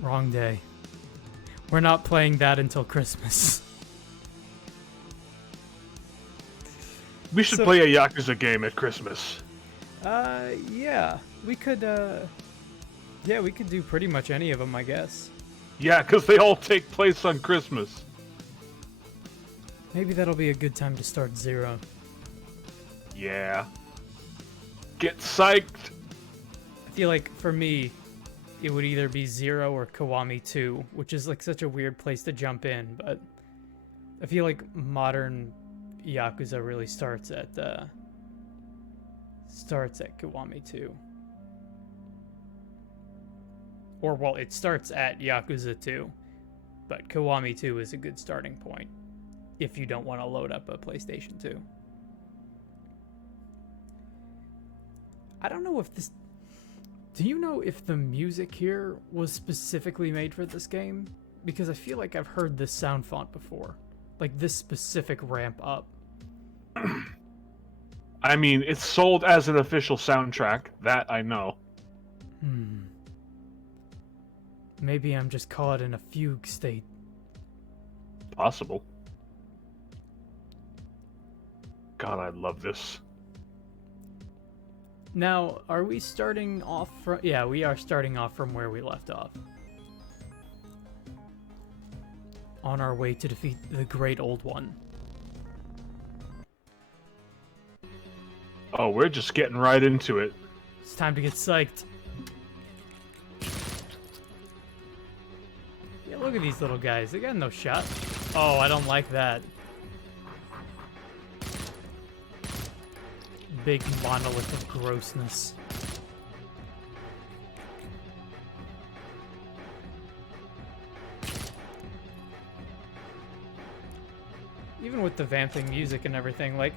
Wrong day. We're not playing that until Christmas. We should play a Yakuza game at Christmas. Yeah. We could, yeah, we could do pretty much any of them, I guess. Yeah, because they all take place on Christmas. Maybe that'll be a good time to start 0. Yeah. Get psyched! I feel like, for me, it would either be 0 or Kiwami 2, which is, like, such a weird place to jump in, but I feel like modern Yakuza really starts at Kiwami 2. Or, well, it starts at Yakuza 2, but Kiwami 2 is a good starting point if you don't want to load up a PlayStation 2. I don't know if this... Do you know if the music here was specifically made for this game? Because I feel like I've heard this sound font before. Like, this specific ramp up. I mean, it's sold as an official soundtrack. That I know. Maybe I'm just caught in a fugue state. Possible. God, I love this. Now, are we starting off from... Yeah, we are starting off from where we left off. On our way to defeat the Great Old One. Oh, we're just getting right into it. It's time to get psyched. Yeah, look at these little guys. They got no shot. Oh, I don't like that. Big monolith of grossness. Even with the vamping music and everything, like,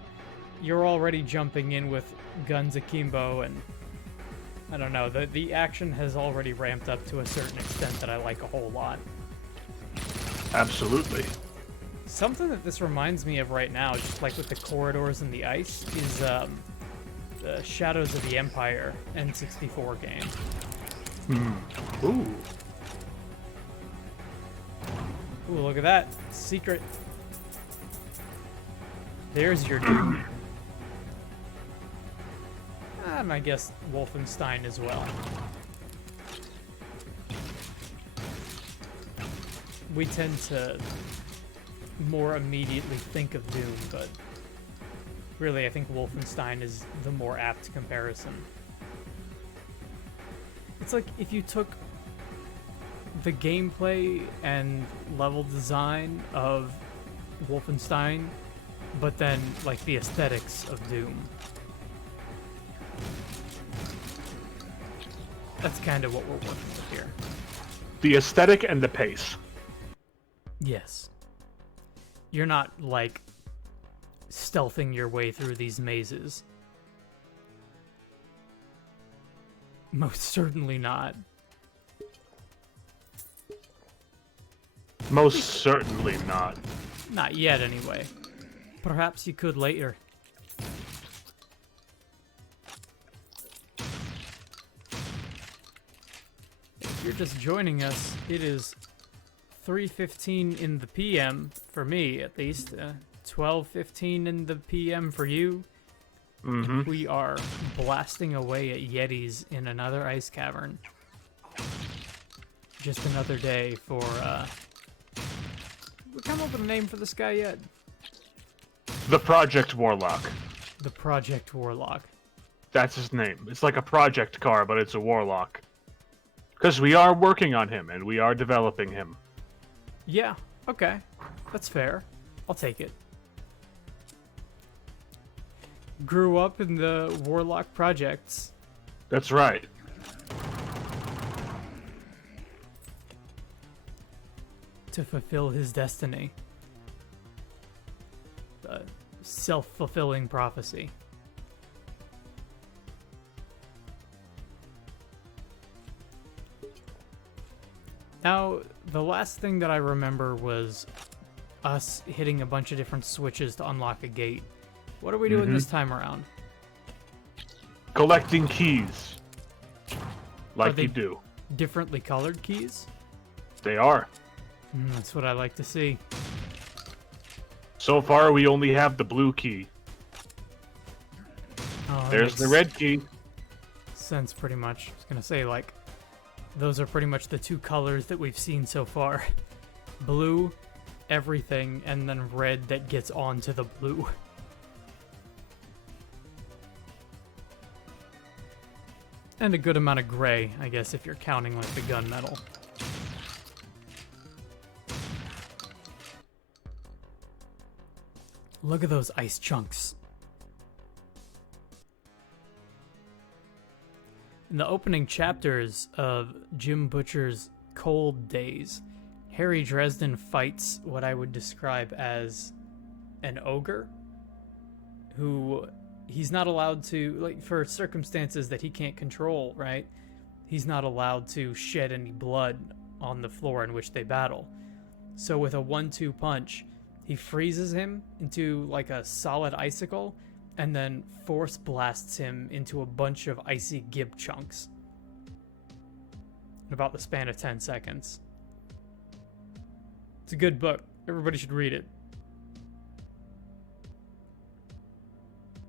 you're already jumping in with guns akimbo, and I don't know, the action has already ramped up to a certain extent that I like a whole lot. Absolutely. Something that this reminds me of right now, just like with the corridors and the ice, is the Shadows of the Empire N64 game. Ooh. Ooh, look at that. Secret. There's your dude. And I guess Wolfenstein as well. We tend to more immediately think of Doom, but really I think Wolfenstein is the more apt comparison. It's like if you took the gameplay and level design of Wolfenstein, but then like the aesthetics of Doom. That's kind of what we're working with here. The aesthetic and the pace. Yes. You're not, like, stealthing your way through these mazes. Most certainly not. Most certainly not. Not yet, anyway. Perhaps you could later. If you're just joining us, it is 3:15 in the PM, for me at least, 12:15 in the PM for you. Mm-hmm. We are blasting away at Yetis in another ice cavern. Just another day for, we come up with a name for this guy yet? The Project Warlock. The Project Warlock. That's his name. It's like a project car, but it's a warlock. Because we are working on him, and we are developing him. Yeah, okay. That's fair. I'll take it. Grew up in the Warlock projects. That's right. To fulfill his destiny. The self-fulfilling prophecy. Now, the last thing that I remember was us hitting a bunch of different switches to unlock a gate. What are we doing this time around? Collecting keys. Like you do. Differently colored keys? They are. That's what I like to see. So far, we only have the blue key. Oh, There's the red key. Sense, pretty much. I was gonna say, like, those are pretty much the two colors that we've seen so far. Blue, everything, and then red that gets onto the blue. And a good amount of gray, I guess, if you're counting, like, the gunmetal. Look at those ice chunks. In the opening chapters of Jim Butcher's Cold Days, Harry Dresden fights what I would describe as an ogre, who he's not allowed to, like, for circumstances that he can't control, right? He's not allowed to shed any blood on the floor in which they battle. So with a 1-2 punch, he freezes him into like a solid icicle and then force blasts him into a bunch of icy gib chunks in about the span of 10 seconds. It's a good book. Everybody should read it.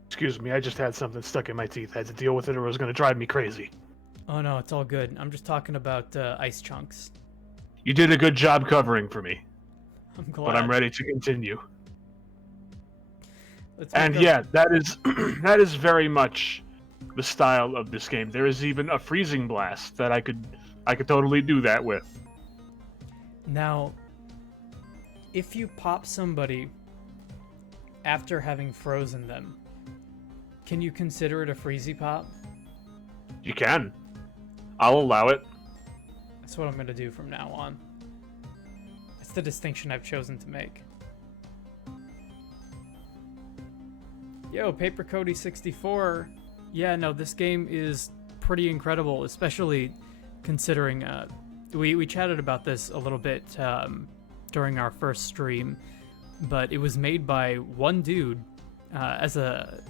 Excuse me, I just had something stuck in my teeth. I had to deal with it or it was going to drive me crazy. Oh no, it's all good. I'm just talking about ice chunks. You did a good job covering for me. I'm glad. But I'm ready to continue. And yeah, that is that is very much the style of this game. There is even a freezing blast that I could totally do that with. Now, if you pop somebody after having frozen them, can you consider it a freezy pop? You can. I'll allow it. That's what I'm going to do from now on. It's the distinction I've chosen to make. Yo, Paper Cody 64. Yeah, no, this game is pretty incredible, especially considering we chatted about this a little bit during our first stream, but it was made by one dude as a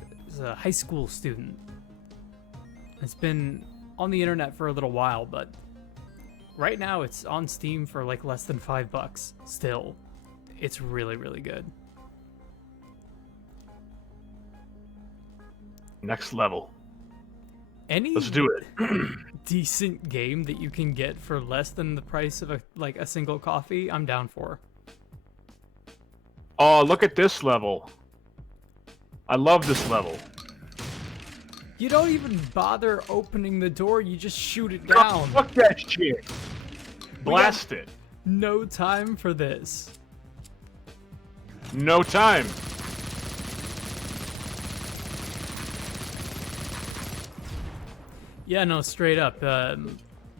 high school student. It's been on the internet for a little while, but right now it's on Steam for like less than $5 still. It's really, really good. Next level. Any Let's do it. decent game that you can get for less than the price of a single coffee, I'm down for. Oh, look at this level. I love this level. You don't even bother opening the door, you just shoot it down. Fuck that shit. Blast it. No time for this. No time. Yeah, no, straight up.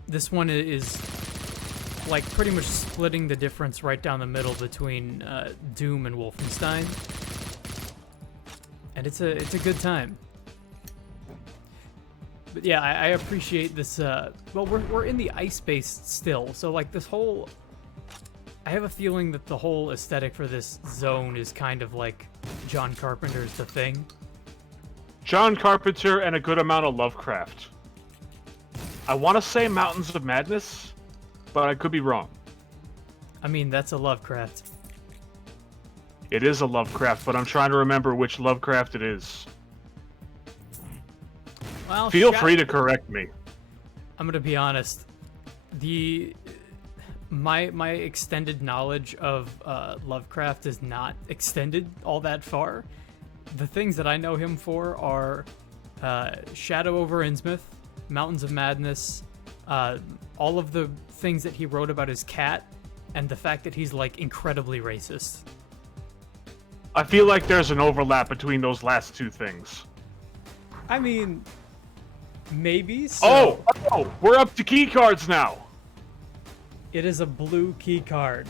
This one is like pretty much splitting the difference right down the middle between Doom and Wolfenstein, and it's a good time. But yeah, I appreciate this. Well, we're in the ice base still, so like this whole. I have a feeling that the whole aesthetic for this zone is kind of like John Carpenter's The Thing. John Carpenter and a good amount of Lovecraft. I want to say Mountains of Madness, but I could be wrong. I mean, that's a Lovecraft. It is a Lovecraft, but I'm trying to remember which Lovecraft it is. Well, feel free to correct me. I'm gonna be honest. My extended knowledge of Lovecraft is not extended all that far. The things that I know him for are Shadow over Innsmouth, Mountains of Madness, all of the things that he wrote about his cat, and the fact that he's like incredibly racist. I feel like there's an overlap between those last two things. I mean, maybe. So Oh, we're up to key cards now. It is a blue key card.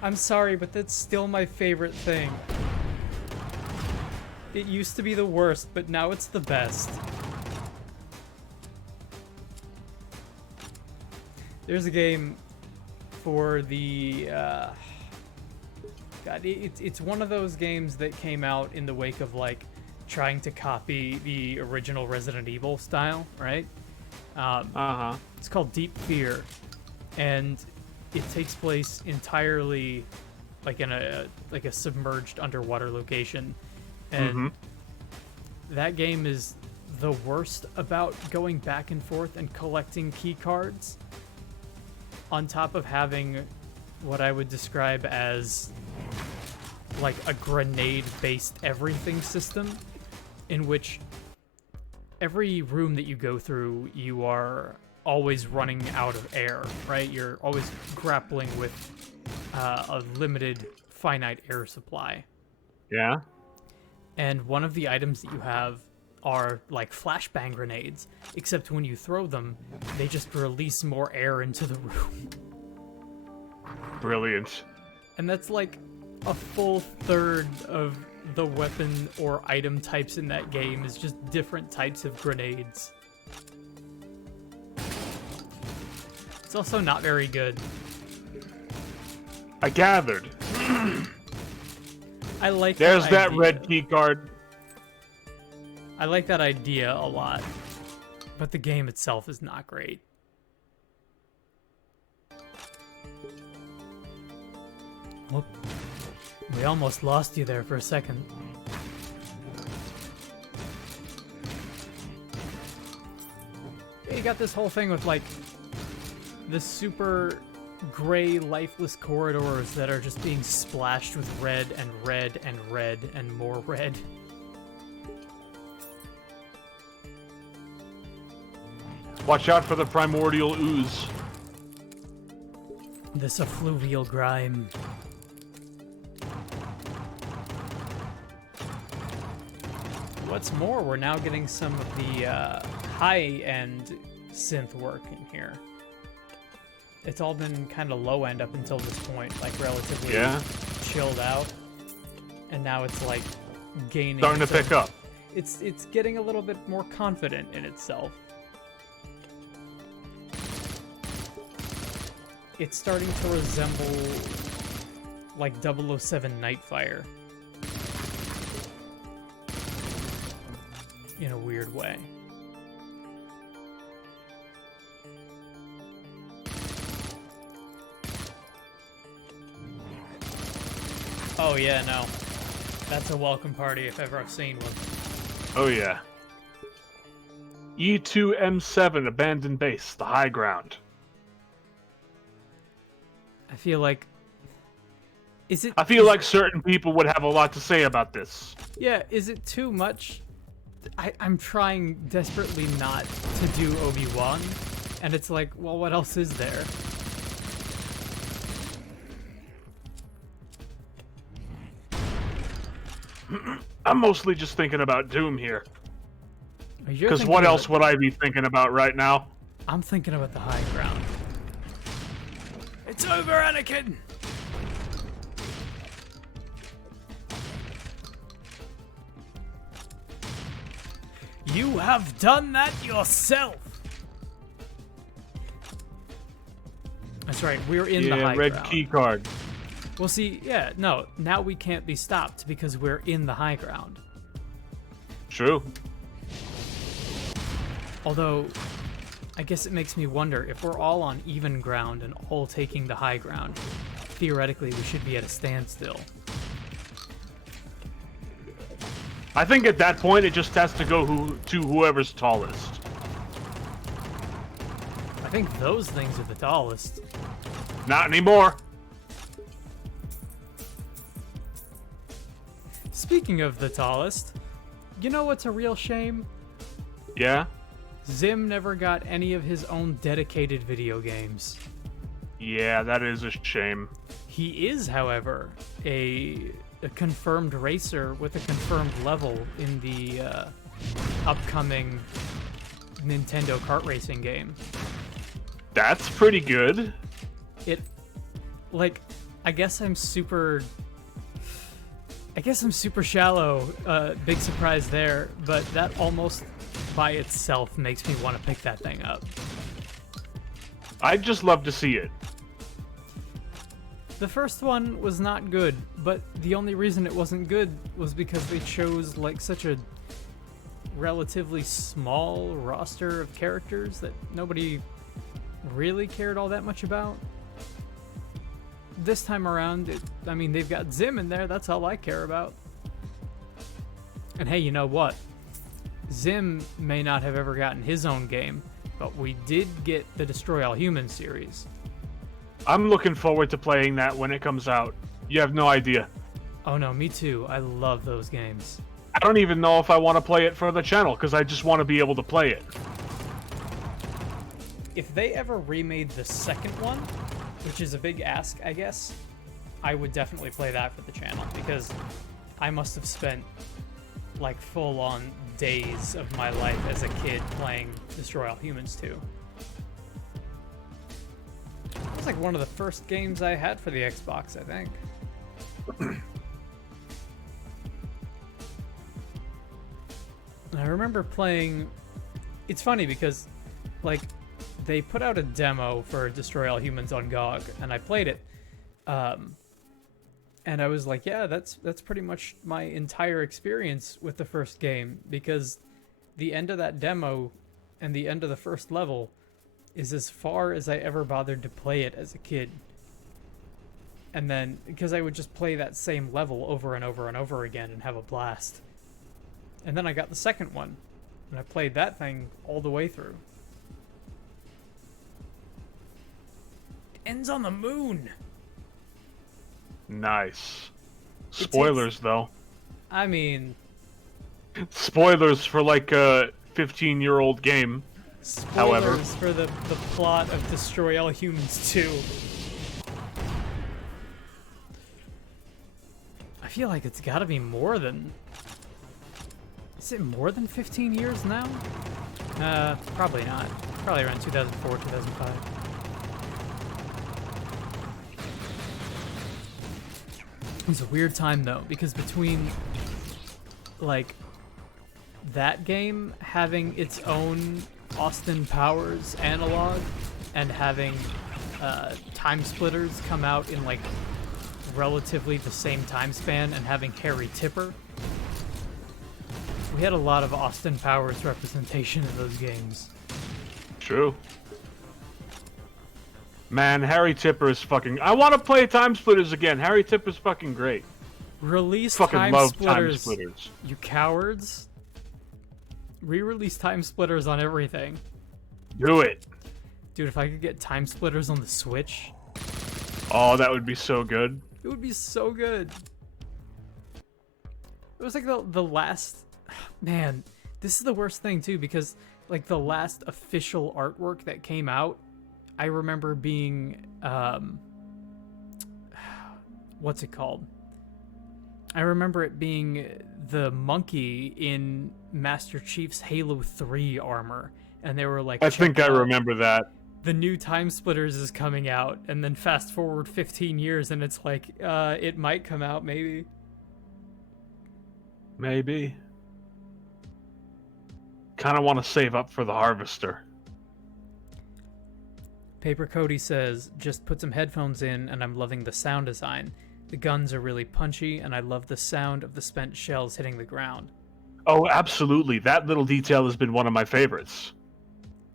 I'm sorry, but that's still my favorite thing. It used to be the worst, but now it's the best. There's a game for the... God, it's one of those games that came out in the wake of, like, trying to copy the original Resident Evil style, right? It's called Deep Fear, and it takes place entirely like in a submerged underwater location, and that game is the worst about going back and forth and collecting key cards, on top of having what I would describe as like a grenade-based everything system, in which every room that you go through, you are always running out of air, right? You're always grappling with a limited, finite air supply. Yeah. And one of the items that you have are like flashbang grenades, except when you throw them, they just release more air into the room. Brilliant. And that's like a full third of the weapon or item types in that game is just different types of grenades. It's also not very good. I gathered. I like There's that idea. red key card. I like that idea a lot, but the game itself is not great. Whoop. We almost lost you there for a second. You got this whole thing with like the super gray, lifeless corridors that are just being splashed with red and red and red and more red. Watch out for the primordial ooze. This effluvial grime. What's more, we're now getting some of the high-end synth work in here. It's all been kind of low-end up until this point, like relatively chilled out. And now it's like gaining... Starting to pick up. It's getting a little bit more confident in itself. It's starting to resemble like 007 Nightfire. In a weird way. Oh yeah, no. That's a welcome party if ever I've seen one. Oh yeah. E2M7 Abandoned Base, the high ground. I feel like... I feel like certain people would have a lot to say about this. Yeah, is it too much? I'm trying desperately not to do Obi-Wan, and it's like, well, what else is there? I'm mostly just thinking about Doom here. You're Because thinking what about- else would I be thinking about right now? I'm thinking about the high ground. It's over, Anakin! You have done that yourself! That's right, we're in the high red ground. key card. Well, see, yeah, no, now we can't be stopped because we're in the high ground. True. Although, I guess it makes me wonder, if we're all on even ground and all taking the high ground, theoretically we should be at a standstill. I think at that point it just has to go to whoever's tallest. I think those things are the tallest. Not anymore. Speaking of the tallest, you know what's a real shame? Yeah? Zim never got any of his own dedicated video games. Yeah, that is a shame. He is, however, a confirmed racer with a confirmed level in the upcoming Nintendo kart racing game. That's pretty good. It, like, I guess I'm super shallow. Big surprise there, but that almost by itself makes me want to pick that thing up. I'd just love to see it. The first one was not good, but the only reason it wasn't good was because they chose like such a relatively small roster of characters that nobody really cared all that much about. This time around, I mean, they've got Zim in there. That's all I care about. And hey, you know what? Zim may not have ever gotten his own game, but we did get the Destroy All Humans series. I'm looking forward to playing that when it comes out. You have no idea. Oh no, me too. I love those games. I don't even know if I want to play it for the channel, because I just want to be able to play it. If they ever remade the second one, which is a big ask, I guess, I would definitely play that for the channel, because I must have spent like full-on days of my life as a kid playing Destroy All Humans 2. It was like one of the first games I had for the Xbox, I think. I remember playing... It's funny because, like, they put out a demo for Destroy All Humans on GOG, and I played it. And I was like, yeah, that's pretty much my entire experience with the first game, because the end of that demo and the end of the first level is as far as I ever bothered to play it as a kid. And then, because I would just play that same level over and over and over again and have a blast. And then I got the second one, and I played that thing all the way through. It ends on the moon! Nice. Spoilers, though. I mean... Spoilers for, like, a 15-year-old game. Spoilers however. For the plot of Destroy All Humans 2. I feel like it's gotta be more than... Is it more than 15 years now? Probably not. Probably around 2004, 2005. It was a weird time, though, because between, like, that game having its own Austin Powers analog and having Time Splitters come out in, like, relatively the same time span and having Harry Tipper, we had a lot of Austin Powers representation in those games. True. Man, Harry Tipper is fucking... I want to play Time Splitters again. Harry Tipper's fucking great. Release fucking Time love Splitters, Time Splitters. You cowards. Re-release Time Splitters on everything. Do it. Dude, if I could get Time Splitters on the Switch... Oh, that would be so good. It would be so good. It was like the last... Man, this is the worst thing, too, because, like, the last official artwork that came out, I remember being, what's it called? I remember it being the monkey in Master Chief's Halo 3 armor, and they were like, I think I remember that. The new Time Splitters is coming out, and then fast forward 15 years, and it's like, it might come out, maybe. Maybe. Kind of want to save up for the Harvester. Paper Cody says, just put some headphones in and I'm loving the sound design. The guns are really punchy and I love the sound of the spent shells hitting the ground. Oh, absolutely. That little detail has been one of my favorites.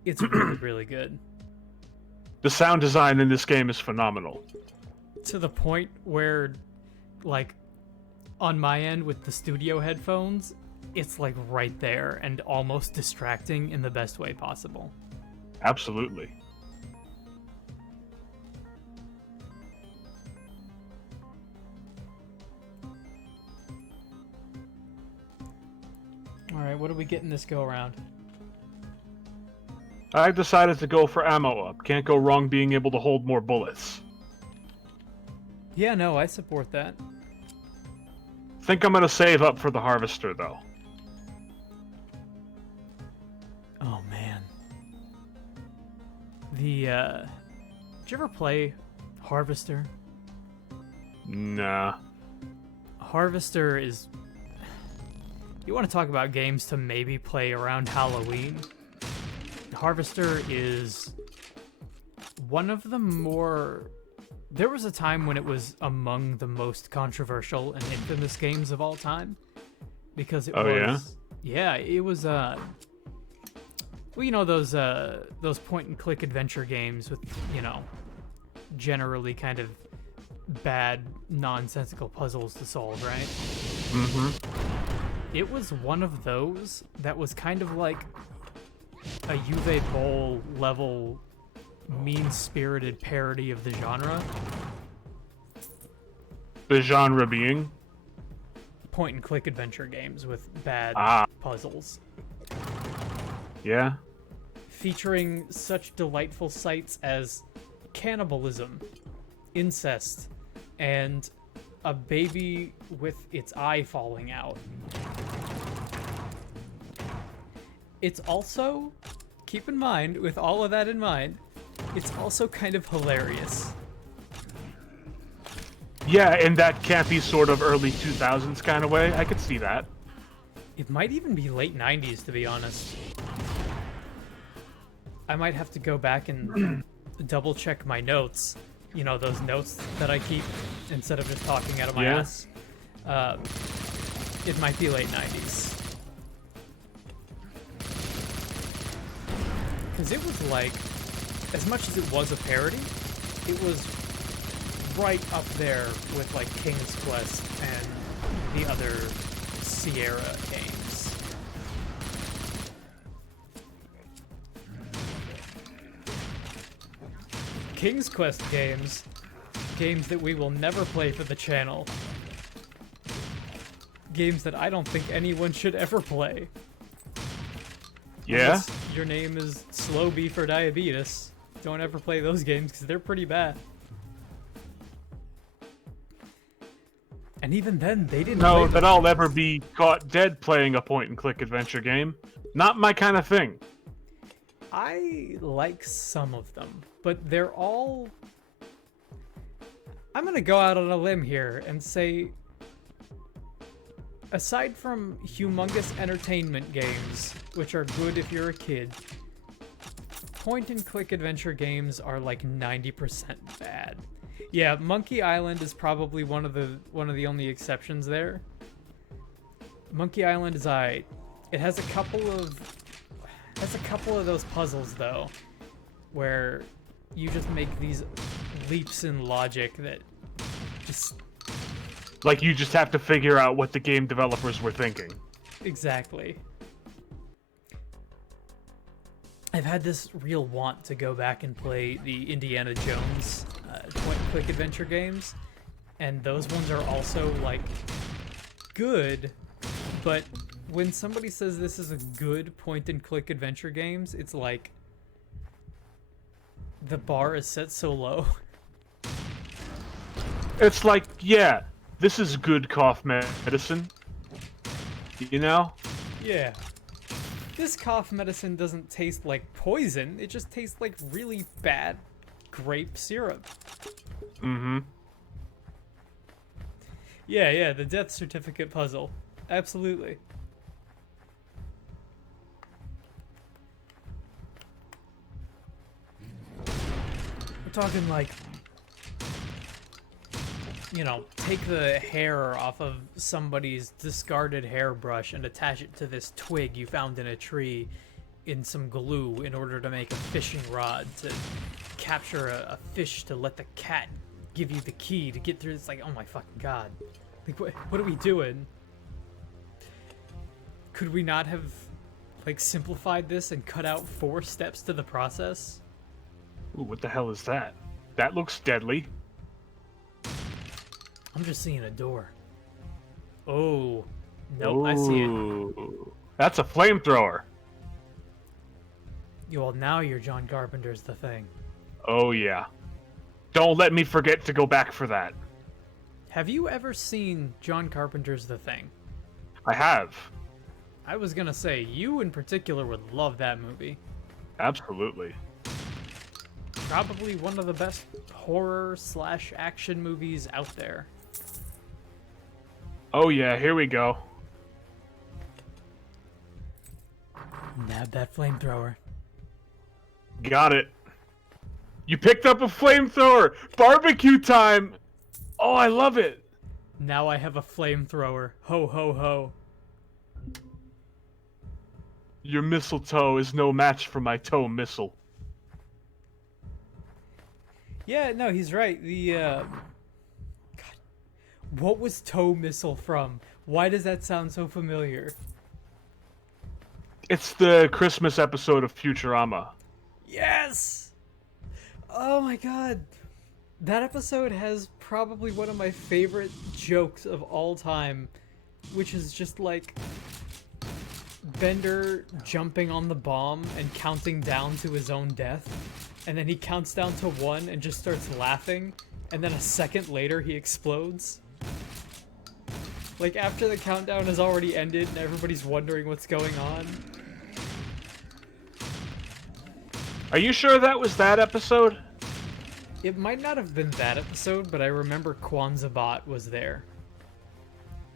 It's really, really good. The sound design in this game is phenomenal. To the point where, like, on my end with the studio headphones, it's like right there and almost distracting in the best way possible. Absolutely. Alright, what are we getting this go around? I decided to go for ammo up. Can't go wrong being able to hold more bullets. Yeah, no, I support that. Think I'm gonna save up for the Harvester, though. Oh, man. Did you ever play Harvester? Nah. Harvester is... You want to talk about games to maybe play around Halloween? Harvester is one of the more... There was a time when it was among the most controversial and infamous games of all time. Because it was... Yeah? Yeah, it was well, you know those point and click adventure games with, you know, generally kind of bad nonsensical puzzles to solve, right? Mm-hmm. It was one of those that was kind of like a Juve Bowl level mean-spirited parody of the genre. The genre being? Point and click adventure games with bad puzzles. Yeah. Featuring such delightful sights as cannibalism, incest, and a baby with its eye falling out. It's also, keep in mind, with all of that in mind, it's also kind of hilarious. Yeah, in that campy sort of early 2000s kind of way. I could see that. It might even be late 90s, to be honest. I might have to go back and double check my notes. You know, those notes that I keep instead of just talking out of my ass. It might be late 90s. Because it was like, as much as it was a parody, it was right up there with like King's Quest and the other Sierra games. King's Quest games that we will never play for the channel. Games that I don't think anyone should ever play. Yeah? Unless your name is Slow Beef or Diabetes. Don't ever play those games because they're pretty bad. And even then, they didn't No, play that I'll ever be caught dead playing a point-and-click adventure game. Not my kind of thing. I like some of them, but they're all... I'm gonna go out on a limb here and say, aside from humongous entertainment games, which are good if you're a kid, point-and-click adventure games are like 90% bad. Yeah, Monkey Island is probably one of the only exceptions there. Monkey Island is alright. It has a couple of those puzzles though, where you just make these leaps in logic that just... Like, you just have to figure out what the game developers were thinking. Exactly. I've had this real want to go back and play the Indiana Jones point-and-click adventure games, and those ones are also, like, good, but when somebody says this is a good point-and-click adventure games, it's like the bar is set so low. It's like, yeah, this is good cough medicine. You know? Yeah. This cough medicine doesn't taste like poison, it just tastes like really bad grape syrup. Mm-hmm. Yeah, the death certificate puzzle. Absolutely. We're talking like, you know, take the hair off of somebody's discarded hairbrush and attach it to this twig you found in a tree in some glue in order to make a fishing rod to capture a fish to let the cat give you the key to get through. It's like, oh my fucking god. Like, what are we doing? Could we not have, like, simplified this and cut out 4 steps to the process? Ooh, what the hell is that? That looks deadly. I'm just seeing a door. Oh. Nope, I see it. Ooh, that's a flamethrower. Well, now you're John Carpenter's The Thing. Oh, yeah. Don't let me forget to go back for that. Have you ever seen John Carpenter's The Thing? I have. I was gonna say, you in particular would love that movie. Absolutely. Probably one of the best horror/action movies out there. Oh yeah, here we go. Nab that flamethrower. Got it. You picked up a flamethrower! Barbecue time! Oh, I love it! Now I have a flamethrower. Ho ho ho. Your mistletoe is no match for my toe missile. Yeah, no, he's right. God, what was Toe Missile from? Why does that sound so familiar? It's the Christmas episode of Futurama. Yes! Oh my god. That episode has probably one of my favorite jokes of all time, which is just like Bender jumping on the bomb and counting down to his own death, and then he counts down to 1 and just starts laughing, and then a second later he explodes. Like, after the countdown has already ended and everybody's wondering what's going on. Are you sure that was that episode? It might not have been that episode, but I remember Kwanzaa was there.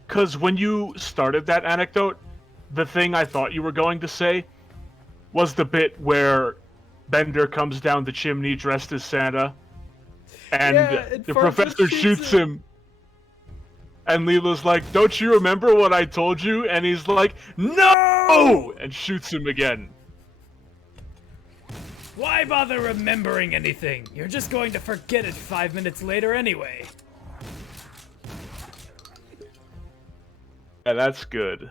Because when you started that anecdote, the thing I thought you were going to say was the bit where Bender comes down the chimney dressed as Santa, and the professor shoots him. And Leela's like, "Don't you remember what I told you?" And he's like, "No!" and shoots him again. Why bother remembering anything? You're just going to forget it 5 minutes later anyway. Yeah, that's good.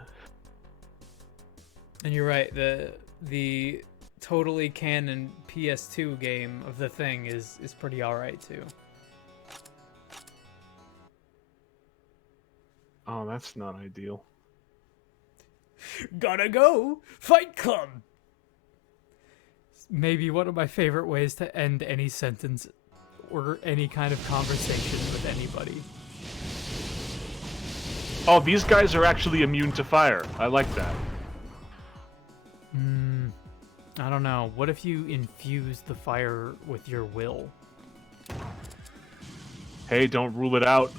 And you're right, the totally canon PS2 game of The Thing is pretty alright too. Oh, that's not ideal. Gotta go! Fight Club! Maybe one of my favorite ways to end any sentence or any kind of conversation with anybody. Oh, these guys are actually immune to fire. I like that. I don't know. What if you infuse the fire with your will? Hey, don't rule it out.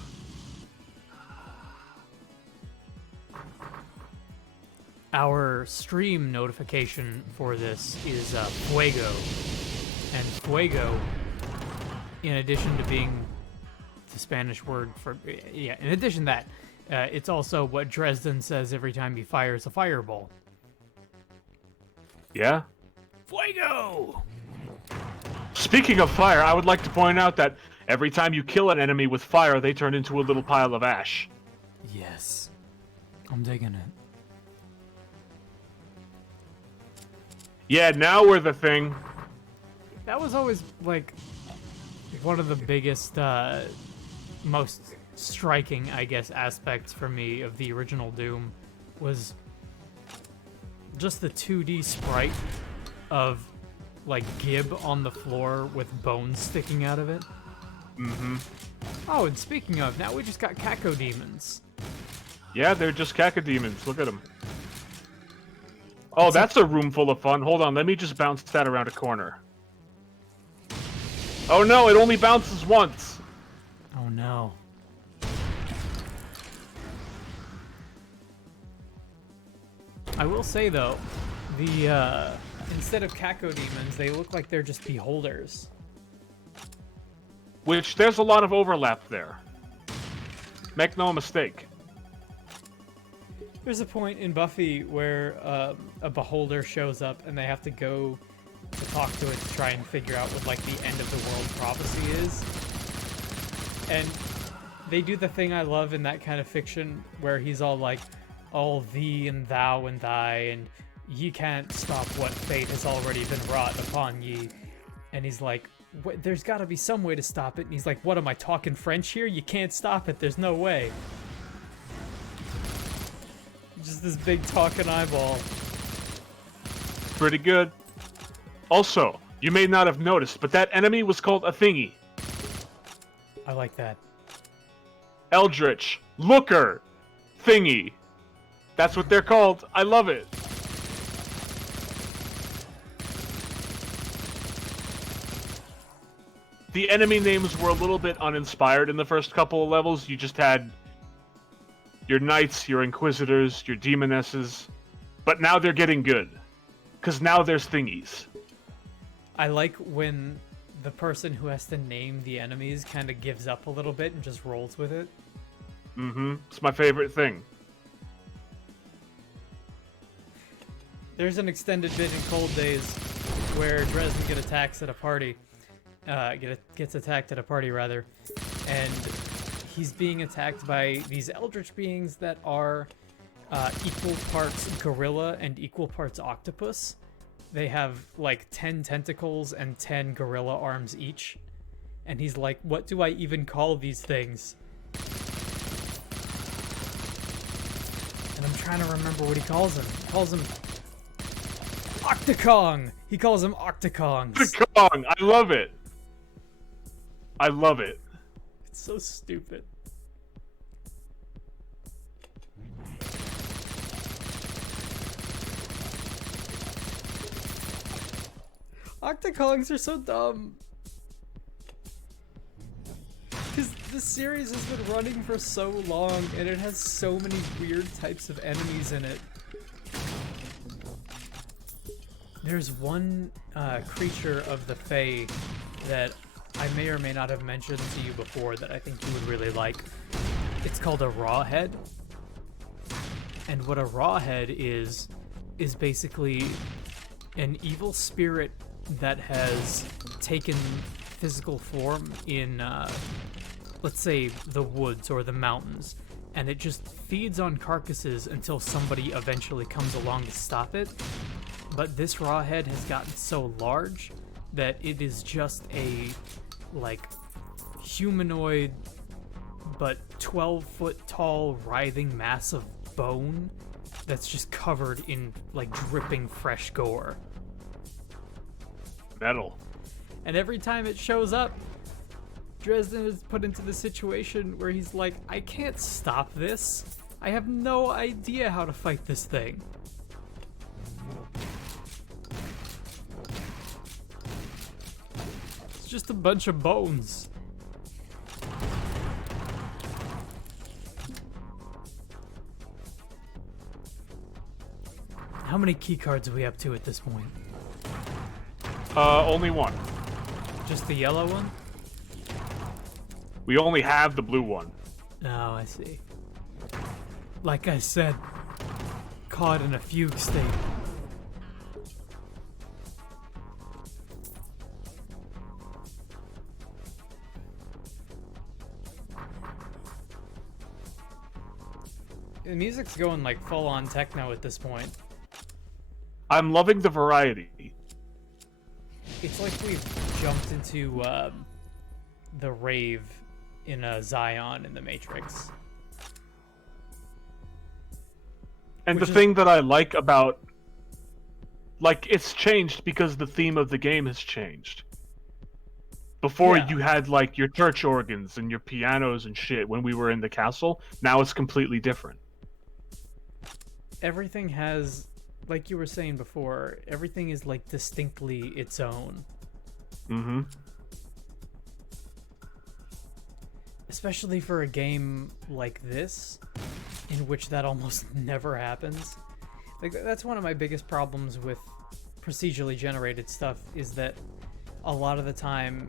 Our stream notification for this is Fuego. And Fuego, in addition to being the Spanish word for... Yeah, in addition to that, it's also what Dresden says every time he fires a fireball. Yeah? Fuego! Speaking of fire, I would like to point out that every time you kill an enemy with fire, they turn into a little pile of ash. Yes. I'm digging it. Yeah, now we're the Thing. That was always, like, one of the biggest, most striking, I guess, aspects for me of the original Doom was just the 2D sprite of, like, Gib on the floor with bones sticking out of it. Mm-hmm. Oh, and speaking of, now we just got Cacodemons. Yeah, they're just cacodemons. Look at them. Oh, that's a room full of fun. Hold on, let me just bounce that around a corner. Oh no, it only bounces once. Oh no. I will say though, the instead of Cacodemons, they look like they're just beholders. Which, there's a lot of overlap there. Make no mistake. There's a point in Buffy where a beholder shows up and they have to go to talk to it to try and figure out what, like, the end of the world prophecy is. And they do the thing I love in that kind of fiction where he's all like, all thee and thou and thy, and ye can't stop what fate has already been wrought upon ye. And he's like, there's gotta be some way to stop it. And he's like, what, am I talking French here? You can't stop it, there's no way. Just this big talking eyeball. Pretty good. Also, you may not have noticed, but that enemy was called a thingy. I like that. Eldritch, Looker, Thingy. That's what they're called. I love it. The enemy names were a little bit uninspired in the first couple of levels. You just had your knights, your inquisitors, your demonesses. But now they're getting good. Because now there's thingies. I like when the person who has to name the enemies kind of gives up a little bit and just rolls with it. Mm-hmm. It's my favorite thing. There's an extended bit in Cold Days where Dresden gets attacked at a party. Gets attacked at a party, rather. And he's being attacked by these eldritch beings that are equal parts gorilla and equal parts octopus. They have like 10 tentacles and 10 gorilla arms each. And he's like, what do I even call these things? And I'm trying to remember what he calls them. He calls them Octokong! He calls them Octokongs. Octokong! I love it. I love it. It's so stupid. Octokongs are so dumb. Because this series has been running for so long, and it has so many weird types of enemies in it. There's one creature of the Fae that I may or may not have mentioned to you before that I think you would really like. It's called a Rawhead. And what a Rawhead is basically an evil spirit that has taken physical form in, let's say, the woods or the mountains, and it just feeds on carcasses until somebody eventually comes along to stop it. But this Rawhead has gotten so large that it is just a, like, humanoid but 12-foot tall writhing mass of bone that's just covered in, like, dripping fresh gore. Metal. And every time it shows up, Dresden is put into the situation where he's like, I can't stop this. I have no idea how to fight this thing. It's just a bunch of bones. How many keycards are we up to at this point? Only one. Just the yellow one? We only have the blue one. Oh, I see. Like I said, caught in a fugue state. The music's going like full-on techno at this point. I'm loving the variety. It's like we've jumped into the rave in Zion in the Matrix. And the thing that I like about... Like, it's changed because the theme of the game has changed. Before you had, like, your church organs and your pianos and shit when we were in the castle. Now it's completely different. Everything has... Like you were saying before, everything is like distinctly its own. Mm-hmm. Especially for a game like this, in which that almost never happens. Like, that's one of my biggest problems with procedurally generated stuff, is that a lot of the time,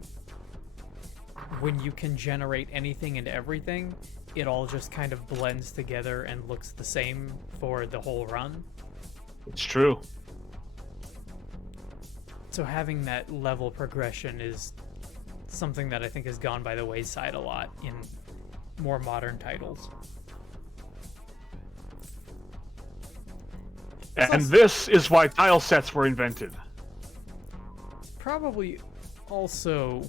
when you can generate anything and everything, it all just kind of blends together and looks the same for the whole run. It's true. So having that level progression is something that I think has gone by the wayside a lot in more modern titles. And this is why tile sets were invented. Probably also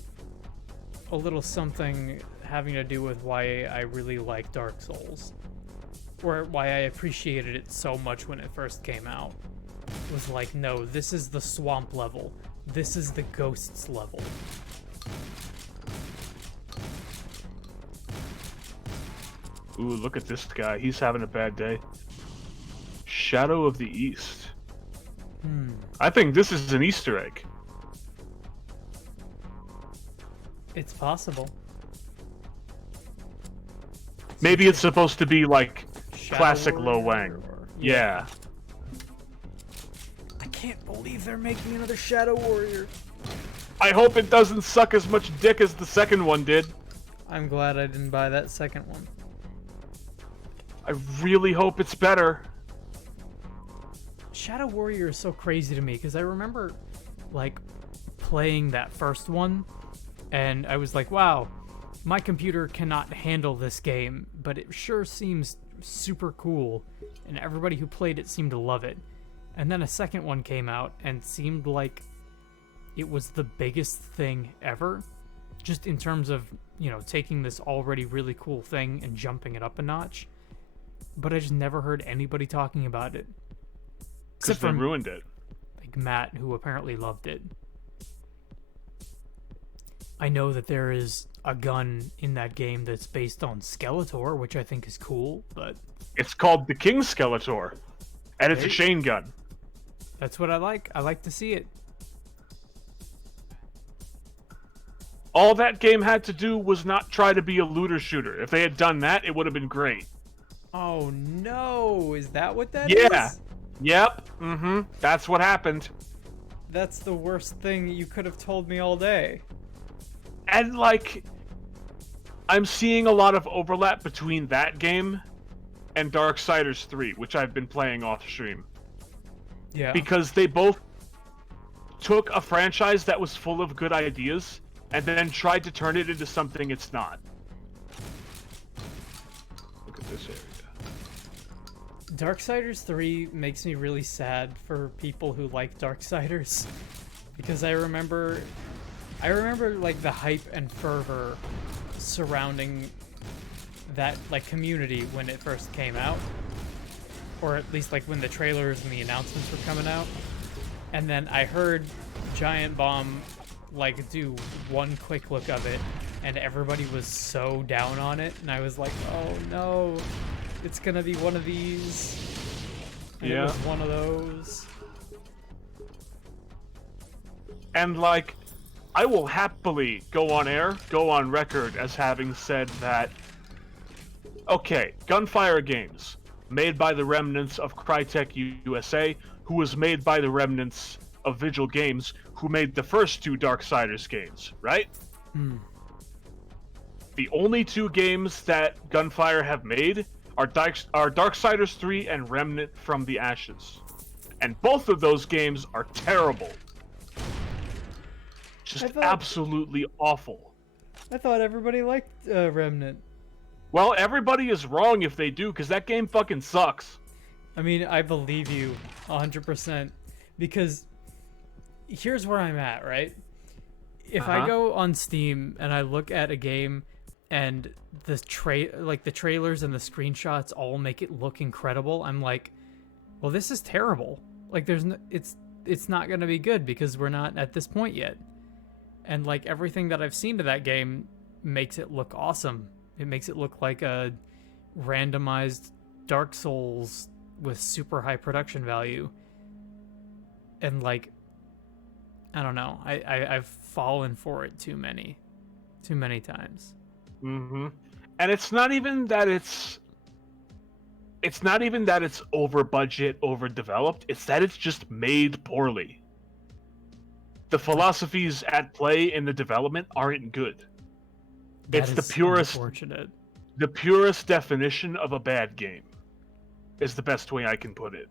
a little something having to do with why I really like Dark Souls. Or why I appreciated it so much when it first came out. It was like, no, this is the swamp level. This is the ghosts level. Ooh, look at this guy. He's having a bad day. Shadow of the East. I think this is an Easter egg. It's possible. Maybe it's supposed to be like Shadow classic Warrior, Lo Wang. or- Yeah. I can't believe they're making another Shadow Warrior. I hope it doesn't suck as much dick as the second one did. I'm glad I didn't buy that second one. I really hope it's better. Shadow Warrior is so crazy to me because I remember like playing that first one and I was like, wow, my computer cannot handle this game, but it sure seems super cool, and everybody who played it seemed to love it. And then a second one came out and seemed like it was the biggest thing ever, just in terms of, you know, taking this already really cool thing and jumping it up a notch. But I just never heard anybody talking about it. Because they ruined it. Like Matt, who apparently loved it. I know that there is a gun in that game that's based on Skeletor, which I think is cool, but... It's called the King Skeletor, and it's a chain gun. That's what I like. I like to see it. All that game had to do was not try to be a looter shooter. If they had done that, it would have been great. Oh no, is that what that Yeah. is? Yep. Mm-hmm. That's what happened. That's the worst thing you could have told me all day. And, like, I'm seeing a lot of overlap between that game and Darksiders 3, which I've been playing off stream. Yeah. Because they both took a franchise that was full of good ideas and then tried to turn it into something it's not. Look at this area. Darksiders 3 makes me really sad for people who like Darksiders, because I remember like the hype and fervor surrounding that like community when it first came out, or at least like when the trailers and the announcements were coming out. And then I heard Giant Bomb like do one quick look of it and everybody was so down on it, and I was like, oh no, it's gonna be one of these. And yeah. It was one of those. And, like, I will happily go on record as having said that, okay, Gunfire Games, made by the remnants of Crytek USA, who was made by the remnants of Vigil Games, who made the first two Darksiders games, right? The only two games that Gunfire have made are Darksiders 3 and Remnant from the Ashes. And both of those games are terrible. Just absolutely awful. I thought everybody liked Remnant. Well, everybody is wrong if they do, because that game fucking sucks. I mean, I believe you 100%, because here's where I'm at, right? If I go on Steam and I look at a game and the trailers and the screenshots all make it look incredible, I'm like, well, this is terrible. Like, it's not going to be good because we're not at this point yet. And like everything that I've seen to that game makes it look awesome. It makes it look like a randomized Dark Souls with super high production value. And like, I don't know. I've fallen for it too many times. Mm-hmm. And it's not even that it's over budget, overdeveloped. It's that it's just made poorly. The philosophies at play in the development aren't good. It's the purest, unfortunate. The purest definition of a bad game is the best way I can put it.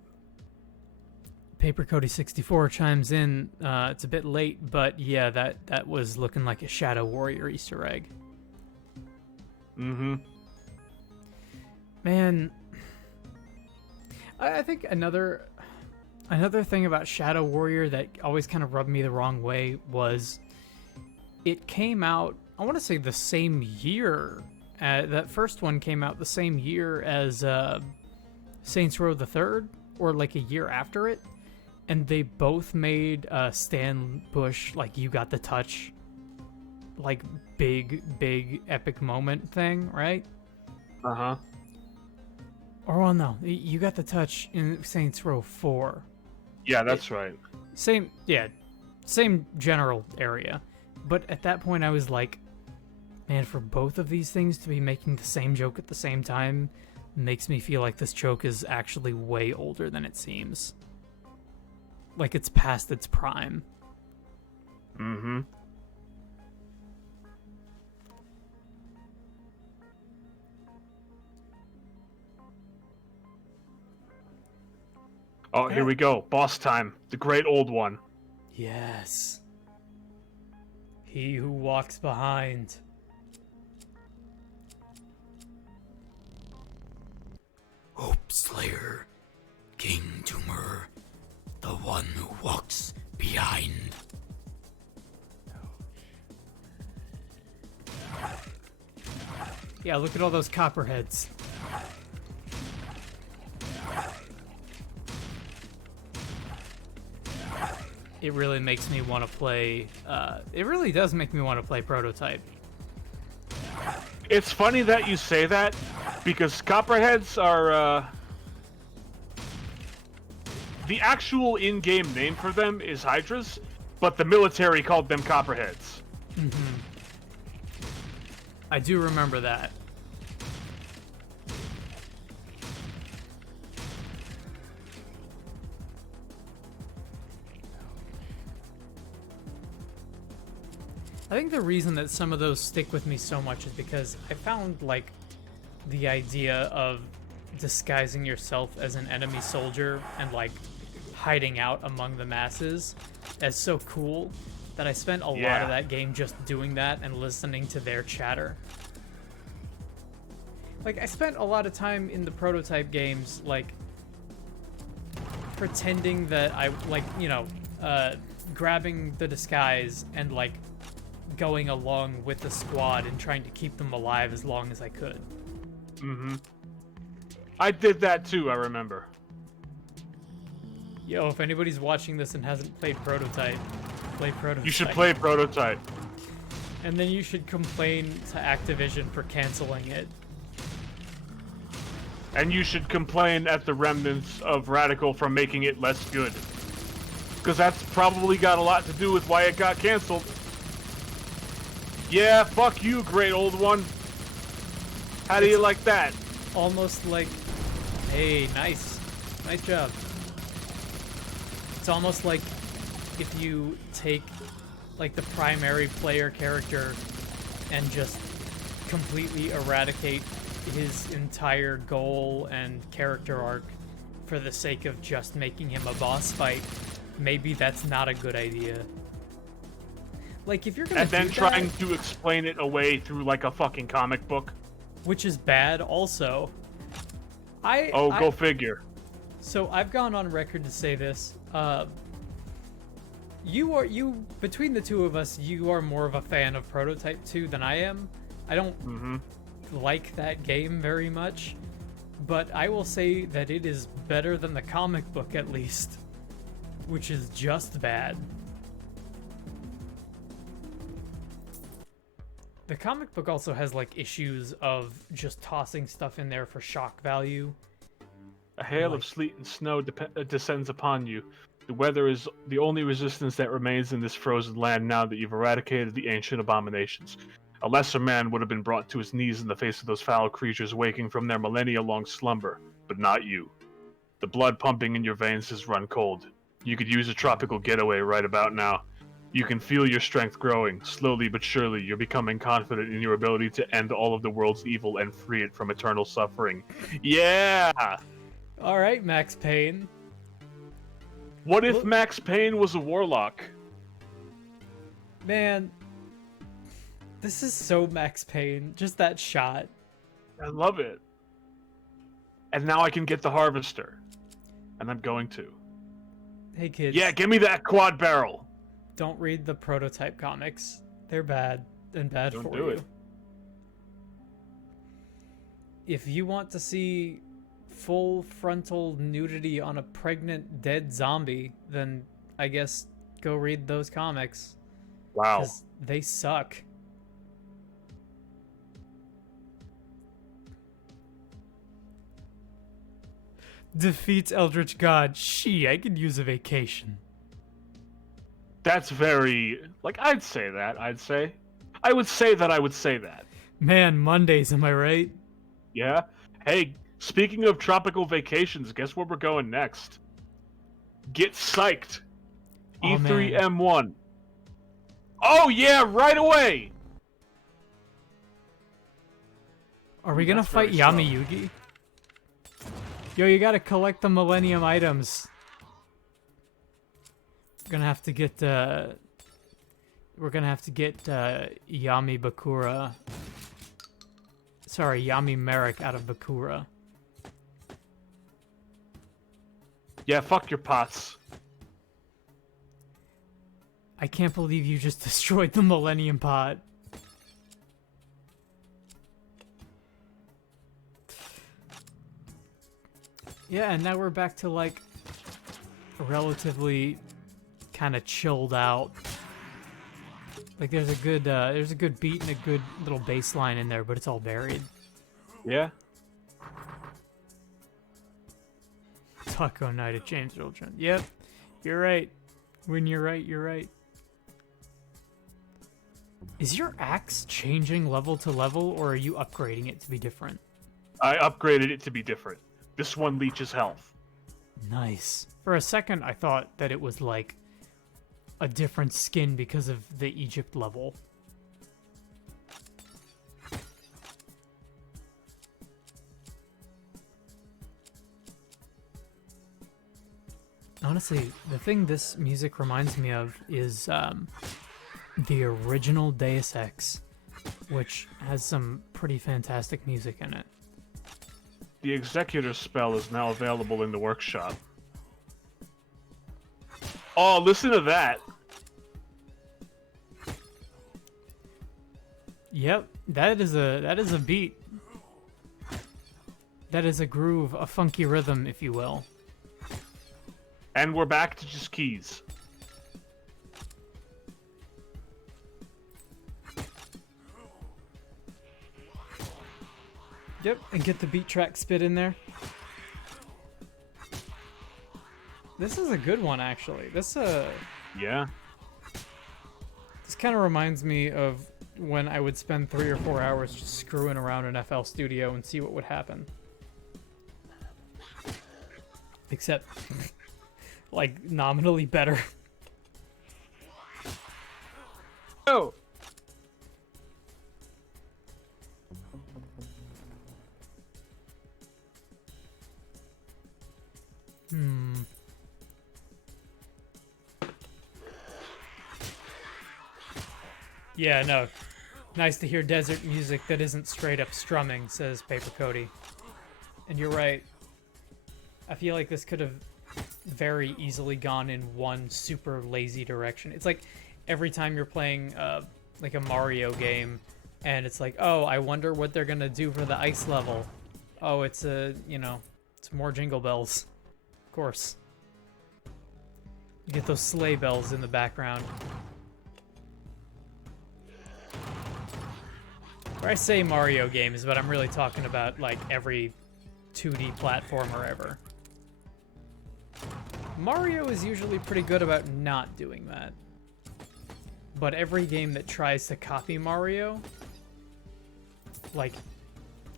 Paper Cody 64 chimes in. It's a bit late, but yeah, that was looking like a Shadow Warrior Easter egg. Mm-hmm. Man, I think another thing about Shadow Warrior that always kind of rubbed me the wrong way was it came out, I want to say the same year. That first one came out the same year as Saints Row the Third, or like a year after it. And they both made Stan Bush, like, you got the touch, like, big epic moment thing, right? Uh-huh. Or, well, no, you got the touch in Saints Row 4. Yeah, that's right. Same general area. But at that point, I was like, man, for both of these things to be making the same joke at the same time makes me feel like this joke is actually way older than it seems. Like, it's past its prime. Mm-hmm. Oh, here we go. Boss time. The great old one. Yes. He who walks behind. Hope Slayer, King Tumor, the one who walks behind. Yeah, look at all those copperheads. It really makes me want to play, it really does make me want to play Prototype. It's funny that you say that, because copperheads are, the actual in-game name for them is Hydras, but the military called them copperheads. Mm-hmm. I do remember that. I think the reason that some of those stick with me so much is because I found, like, the idea of disguising yourself as an enemy soldier and, like, hiding out among the masses as so cool that I spent a lot of that game just doing that and listening to their chatter. Like, I spent a lot of time in the Prototype games, like, pretending that I, like, you know, grabbing the disguise and, like, going along with the squad and trying to keep them alive as long as I could. Mm-hmm. I did that too, I remember. Yo, if anybody's watching this and hasn't played Prototype, play Prototype. You should play Prototype. And then you should complain to Activision for canceling it. And you should complain at the remnants of Radical for making it less good. Because that's probably got a lot to do with why it got canceled. Yeah, fuck you, great old one. How do you like that? Almost like, hey, nice. Nice job. It's almost like if you take, like, the primary player character and just completely eradicate his entire goal and character arc for the sake of just making him a boss fight. Maybe that's not a good idea. Like, if you're gonna and then do trying that, to explain it away through, like, a fucking comic book. which is bad also. Go figure. So I've gone on record to say this. Between the two of us, you are more of a fan of Prototype 2 than I am. I don't like that game very much, but I will say that it is better than the comic book, at least, which is just bad. The comic book also has, like, issues of just tossing stuff in there for shock value. A hail of sleet and snow descends upon you. The weather is the only resistance that remains in this frozen land now that you've eradicated the ancient abominations. A lesser man would have been brought to his knees in the face of those foul creatures waking from their millennia-long slumber, but not you. The blood pumping in your veins has run cold. You could use a tropical getaway right about now. You can feel your strength growing. Slowly but surely, you're becoming confident in your ability to end all of the world's evil and free it from eternal suffering. Yeah! Alright, Max Payne. What if Max Payne was a warlock? Man, this is so Max Payne. Just that shot. I love it. And now I can get the Harvester. And I'm going to. Hey kids. Yeah, give me that quad barrel! Don't read the Prototype comics. They're bad and bad Don't for do you. it. If you want to see full frontal nudity on a pregnant dead zombie, then I guess go read those comics. Wow. 'Cause they suck. Defeats Eldritch God. I could use a vacation. That's very... Like, I'd say that, I would say that. Man, Mondays, am I right? Yeah? Hey, speaking of tropical vacations, guess where we're going next? Get psyched. Oh, E3M1. Oh, yeah, right away! Are we gonna fight very slow. Yami Yugi? Yo, you gotta collect the Millennium items. gonna have to get we're gonna have to get Yami Bakura. Sorry, Yami Merrick out of Bakura. Yeah, fuck your pots. I can't believe you just destroyed the Millennium Pot. Yeah, and now we're back to like a relatively kind of chilled out. Like there's a good beat and a good little bass line in there, but it's all buried. Yeah. Taco Night at James Earl Jones. Yep, you're right. When you're right, you're right. Is your axe changing level to level, or are you upgrading it to be different? I upgraded it to be different. This one leeches health. Nice. For a second, I thought that it was like a different skin because of the Egypt level. Honestly, the thing this music reminds me of is the original Deus Ex, which has some pretty fantastic music in it. The Executor spell is now available in the workshop. Oh, listen to that! Yep, that is a beat. That is a groove, a funky rhythm, if you will. And we're back to just keys. Yep, and get the beat track spit in there. This is a good one, actually. Yeah. This kind of reminds me of when I would spend 3 or 4 hours just screwing around in FL Studio and see what would happen. Except, like, nominally better. Oh! Yeah, no. Nice to hear desert music that isn't straight up strumming, says Paper Cody. And you're right. I feel like this could have very easily gone in one super lazy direction. It's like every time you're playing like a Mario game and it's like, oh, I wonder what they're gonna do for the ice level. Oh, it's it's more Jingle Bells. Of course. You get those sleigh bells in the background. When I say Mario games, but I'm really talking about like every 2D platformer ever. Mario is usually pretty good about not doing that. But every game that tries to copy Mario, like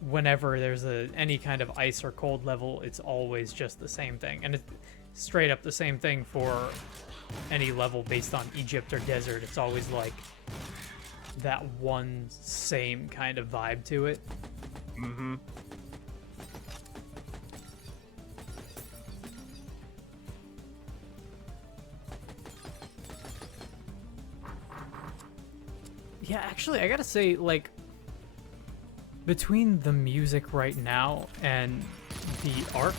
whenever there's any kind of ice or cold level, it's always just the same thing. And it's straight up the same thing for any level based on Egypt or desert. It's always like that one same kind of vibe to it. Mm-hmm. Yeah, actually, I gotta say, like, between the music right now and the art...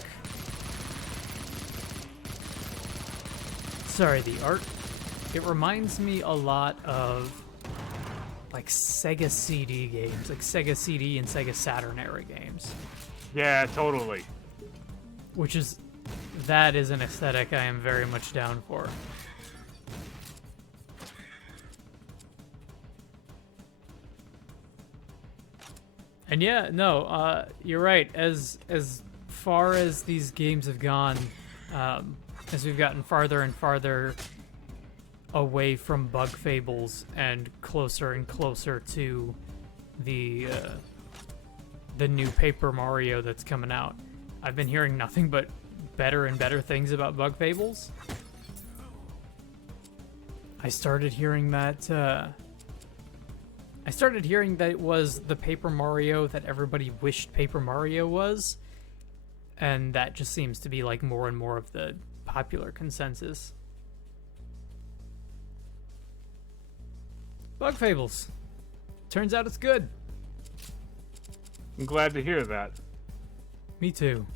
the art, it reminds me a lot of like Sega CD games, like Sega CD and Sega Saturn era games. Yeah, totally. That is an aesthetic I am very much down for. And yeah, no, you're right. As far as these games have gone, as we've gotten farther and farther away from Bug Fables and closer to the new Paper Mario that's coming out, I've been hearing nothing but better and better things about Bug Fables. I started hearing that it was the Paper Mario that everybody wished Paper Mario was, and that just seems to be like more and more of the popular consensus. Bug Fables. Turns out it's good. I'm glad to hear that. Me too.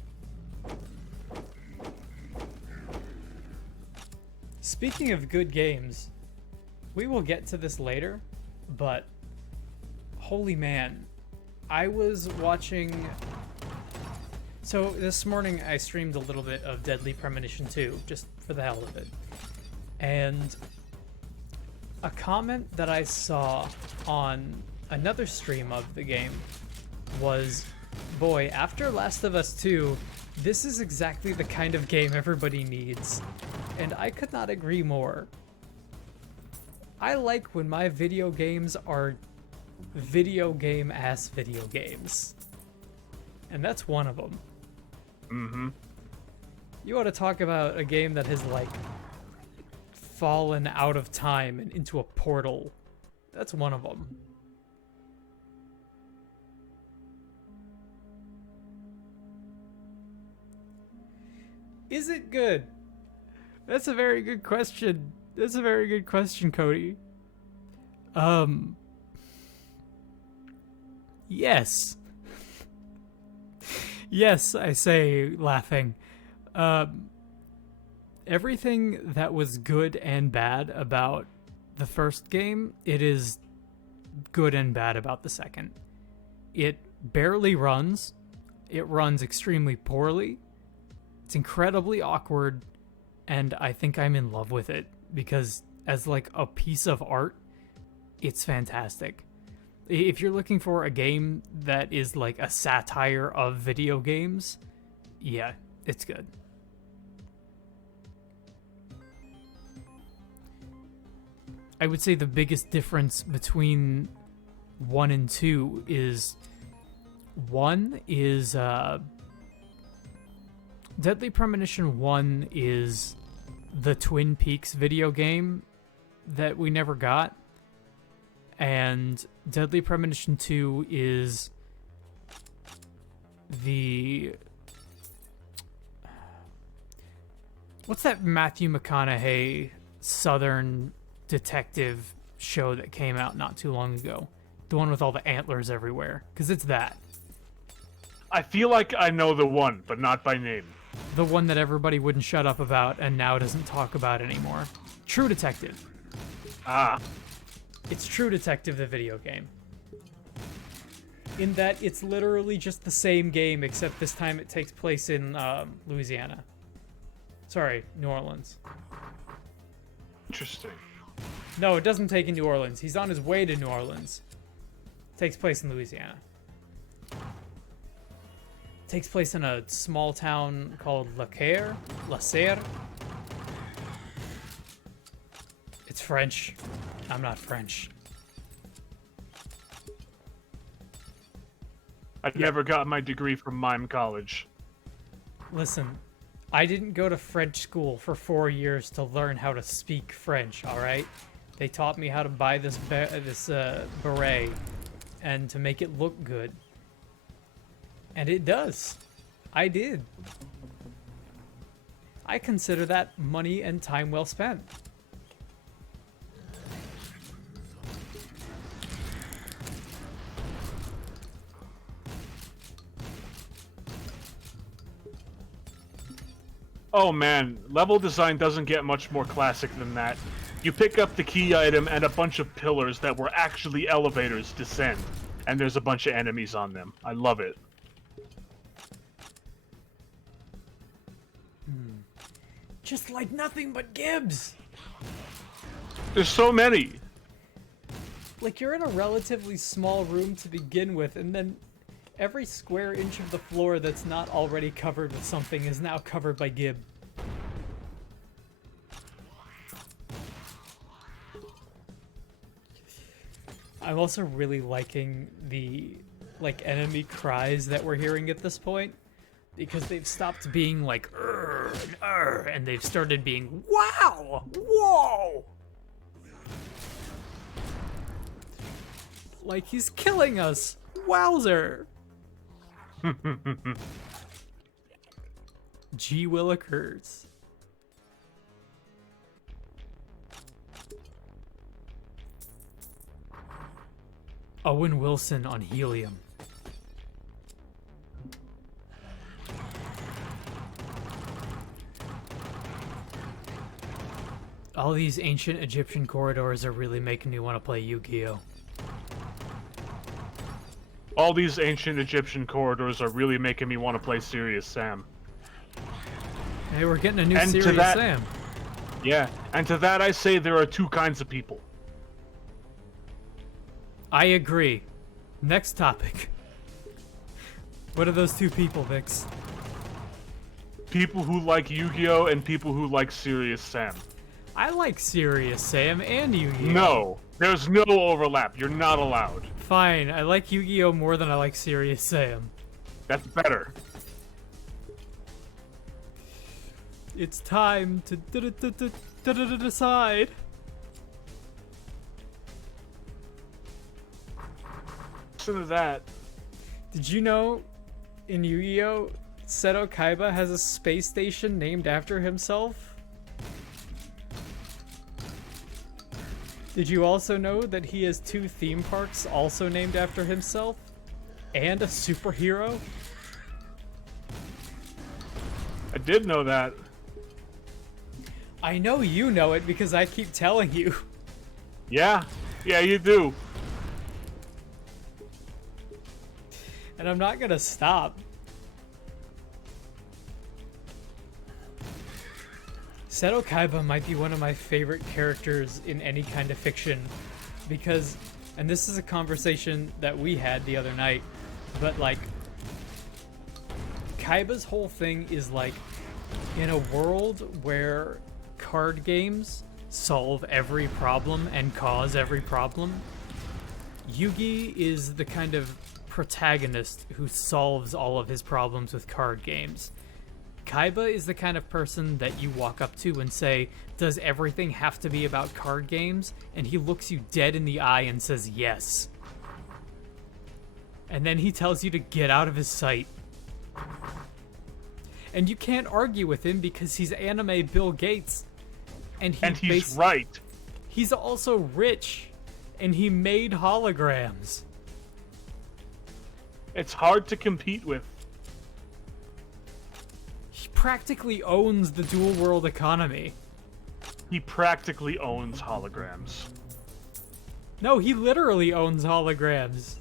Speaking of good games, we will get to this later, but holy man, I was watching... So this morning I streamed a little bit of Deadly Premonition 2, just for the hell of it. And a comment that I saw on another stream of the game was, boy, after Last of Us 2, this is exactly the kind of game everybody needs. And I could not agree more. I like when my video games are video game-ass video games. And that's one of them. Mm-hmm. You want to talk about a game that has, like, fallen out of time and into a portal. That's one of them. Is it good? That's a very good question. That's a very good question, Cody. Yes. Yes, I say, laughing. Everything that was good and bad about the first game, it is good and bad about the second. It barely runs. It runs extremely poorly. It's incredibly awkward, and I think I'm in love with it because as like a piece of art, it's fantastic. If you're looking for a game that is like a satire of video games, yeah, it's good. I would say the biggest difference between 1 and 2 is 1 is Deadly Premonition 1 is the Twin Peaks video game that we never got. And Deadly Premonition 2 is the... What's that Matthew McConaughey Southern detective show that came out not too long ago? The one with all the antlers everywhere. Because it's that. I feel like I know the one, but not by name. The one that everybody wouldn't shut up about and now doesn't talk about anymore. True Detective. Ah. It's True Detective, the video game. In that it's literally just the same game, except this time it takes place in Louisiana. Sorry, New Orleans. Interesting. No, it doesn't take in New Orleans. He's on his way to New Orleans. It takes place in Louisiana. It takes place in a small town called La Serre. It's French. I'm not French. I never got my degree from Mime College. Listen, I didn't go to French school for 4 years to learn how to speak French, alright? They taught me how to buy this beret and to make it look good. And it does. I did. I consider that money and time well spent. Oh man, level design doesn't get much more classic than that. You pick up the key item and a bunch of pillars that were actually elevators descend, and there's a bunch of enemies on them. I love it. Just like nothing but Gibbs! There's so many! Like, you're in a relatively small room to begin with, and then every square inch of the floor that's not already covered with something is now covered by Gib. I'm also really liking the, like, enemy cries that we're hearing at this point, because they've stopped being like, "Urgh," and "Urgh," and they've started being, "Wow! Whoa!" Like, he's killing us! Wowzer! G. Willikers. Owen Wilson on helium. All these ancient Egyptian corridors are really making me want to play Yu-Gi-Oh! All these ancient Egyptian corridors are really making me want to play Serious Sam. Hey, we're getting a new And to Serious that- Sam. Yeah, and to that I say there are two kinds of people. I agree. Next topic. What are those two people, Vix? People who like Yu-Gi-Oh! And people who like Serious Sam. I like Serious Sam and Yu-Gi-Oh! No, there's no overlap. You're not allowed. Fine, I like Yu-Gi-Oh! More than I like Serious Sam. That's better. It's time to decide. Listen to that. Did you know in Yu-Gi-Oh! Seto Kaiba has a space station named after himself? Did you also know that he has 2 theme parks also named after himself? And a superhero? I did know that. I know you know it because I keep telling you. Yeah, you do. And I'm not gonna stop. Seto Kaiba might be one of my favorite characters in any kind of fiction because, and this is a conversation that we had the other night, but like, Kaiba's whole thing is like, in a world where card games solve every problem and cause every problem, Yugi is the kind of protagonist who solves all of his problems with card games. Kaiba is the kind of person that you walk up to and say, does everything have to be about card games? And he looks you dead in the eye and says yes. And then he tells you to get out of his sight. And you can't argue with him because he's anime Bill Gates. And He's right. He's also rich. And he made holograms. It's hard to compete with. He practically owns the dual world economy. He practically owns holograms. No, he literally owns holograms.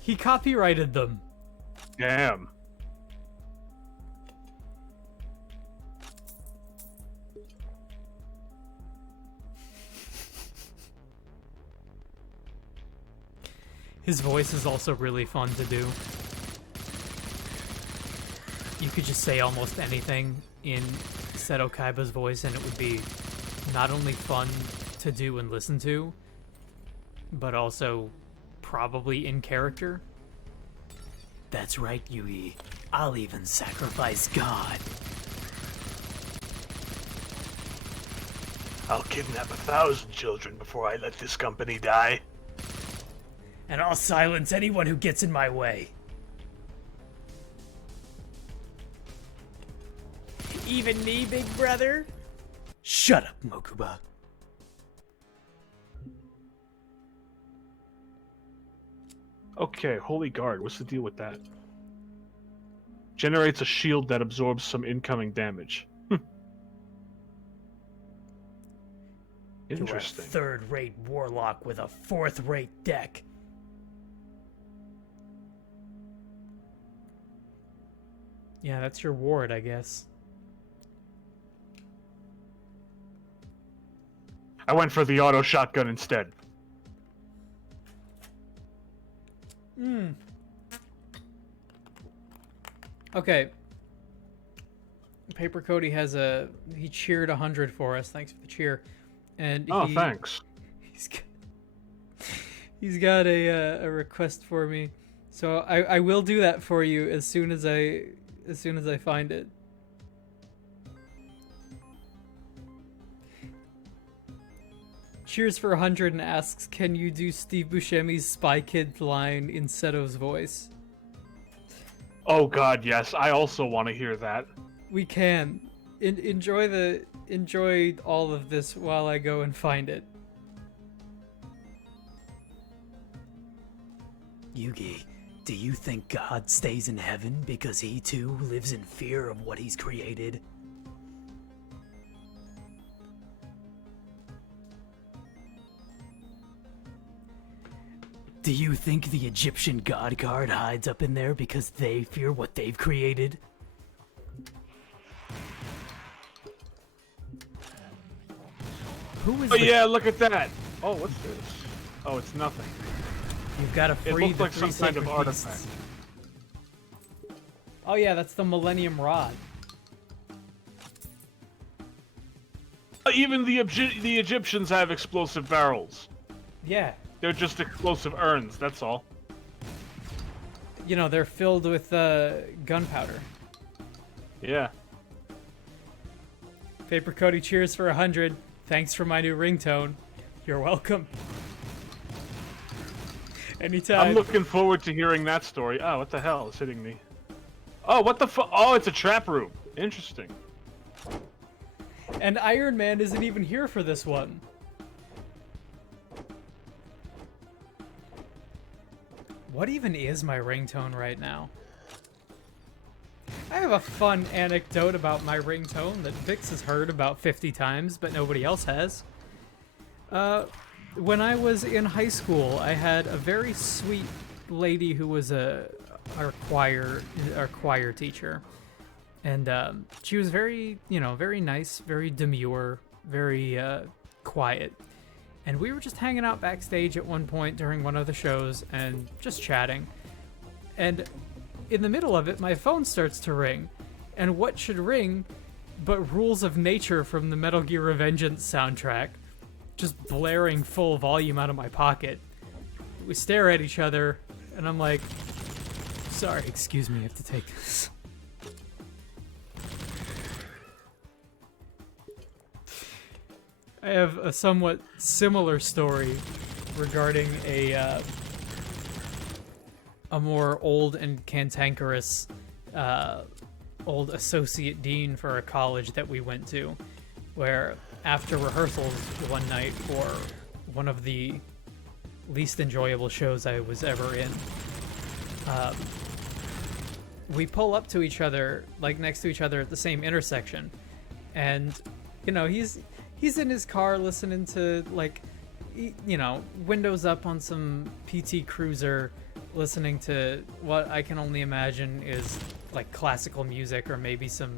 He copyrighted them. Damn. His voice is also really fun to do. You could just say almost anything in Seto Kaiba's voice and it would be not only fun to do and listen to, but also probably in character. That's right, Yui. I'll even sacrifice God. I'll kidnap 1,000 children before I let this company die. And I'll silence anyone who gets in my way. Even me, big brother? Shut up, Mokuba. Okay, Holy Guard, what's the deal with that? Generates a shield that absorbs some incoming damage. Interesting. You're a third-rate Warlock with a fourth-rate deck. Yeah, that's your ward, I guess. I went for the auto shotgun instead. Okay. Paper Cody has he cheered 100 for us. Thanks for the cheer. And Oh, thanks. He's got a request for me. So I will do that for you as soon as I find it. Cheers for 100 and asks, can you do Steve Buscemi's Spy Kid line in Seto's voice? Oh god, yes. I also want to hear that. We can. Enjoy all of this while I go and find it. Yugi, do you think God stays in heaven because he too lives in fear of what he's created? Do you think the Egyptian god guard hides up in there because they fear what they've created? Who is Oh the... yeah, look at that. Oh, what's this? Oh, it's nothing. You've got to It free looks the like three some kind of sacred beasts. artifact. Oh yeah, that's the Millennium Rod. Even the Egyptians have explosive barrels. Yeah. They're just explosive urns, that's all. You know, they're filled with gunpowder. Yeah. Paper Cody, cheers for 100. Thanks for my new ringtone. You're welcome. Anytime. I'm looking forward to hearing that story. Oh, what the hell is hitting me? Oh, what the fu- Oh, it's a trap room. Interesting. And Iron Man isn't even here for this one. What even is my ringtone right now? I have a fun anecdote about my ringtone that Vix has heard about 50 times, but nobody else has. When I was in high school, I had a very sweet lady who was our choir teacher. And she was very, very nice, very demure, very quiet. And we were just hanging out backstage at one point during one of the shows and just chatting. And in the middle of it, my phone starts to ring. And what should ring but Rules of Nature from the Metal Gear Revengeance soundtrack, just blaring full volume out of my pocket. We stare at each other, and I'm like, sorry, excuse me, I have to take this. I have a somewhat similar story regarding a more old and cantankerous old associate dean for a college that we went to, where after rehearsals one night for one of the least enjoyable shows I was ever in, we pull up to each other, like next to each other at the same intersection, and he's in his car listening to, like, windows up on some PT Cruiser, listening to what I can only imagine is like classical music or maybe some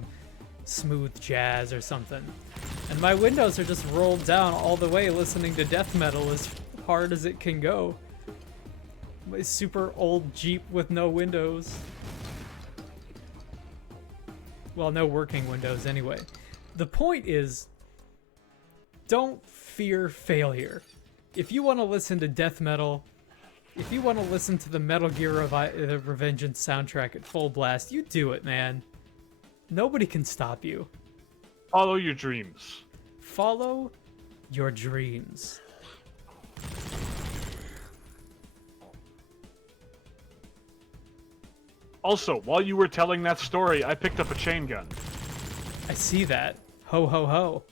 smooth jazz or something. And my windows are just rolled down all the way, listening to death metal as hard as it can go. My super old Jeep with no windows. Well, no working windows anyway. The point is, don't fear failure. If you want to listen to death metal, if you want to listen to the Metal Gear the Revengeance soundtrack at full blast, you do it, man. Nobody can stop you. Follow your dreams. Follow your dreams. Also, while you were telling that story, I picked up a chain gun. I see that. Ho ho ho.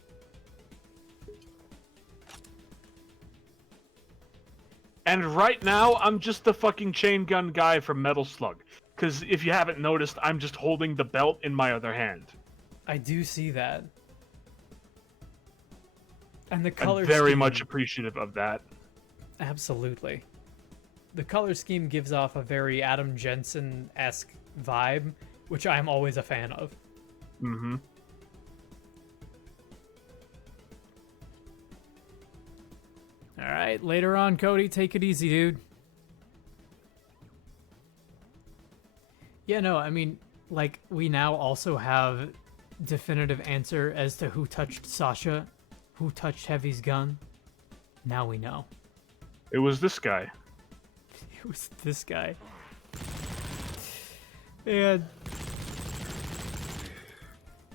And right now, I'm just the fucking chain gun guy from Metal Slug. Because if you haven't noticed, I'm just holding the belt in my other hand. I do see that. And the color I'm very scheme, much appreciative of that. absolutely. The color scheme gives off a very Adam Jensen-esque vibe, which I'm always a fan of. Mm-hmm. All right, later on, Cody, take it easy, dude. Yeah, no, I mean, like, we now also have definitive answer as to who touched Sasha, who touched Heavy's gun. Now we know. It was this guy. It was this guy. And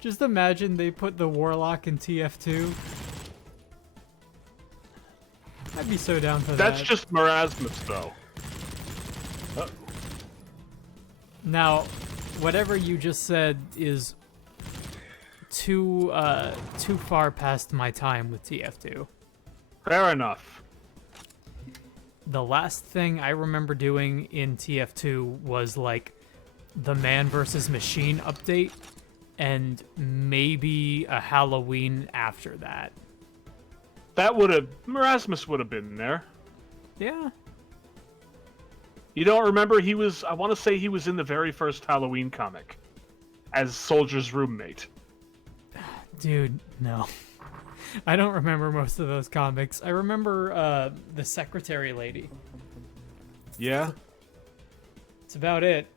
just imagine they put the Warlock in TF2. I'd be so down for that. That's just Marasmus, though. Now, whatever you just said is too far past my time with TF2. Fair enough. the last thing I remember doing in TF2 was like the Man vs. Machine update, and maybe a Halloween after that. That would have... Erasmus would have been there. Yeah. You don't remember he was... I want to say he was in the very first Halloween comic as Soldier's roommate. Dude, no. I don't remember most of those comics. I remember the secretary lady. Yeah? That's about it.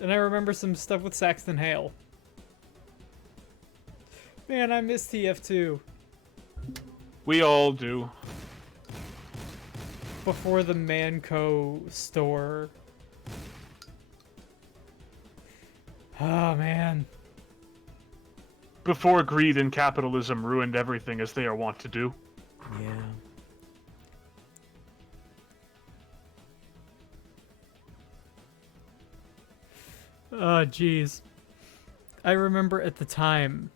And I remember some stuff with Saxton Hale. Man, I miss TF2. We all do. Before the Manco store. Oh, man. Before greed and capitalism ruined everything as they are wont to do. Yeah. Oh, jeez. I remember at the time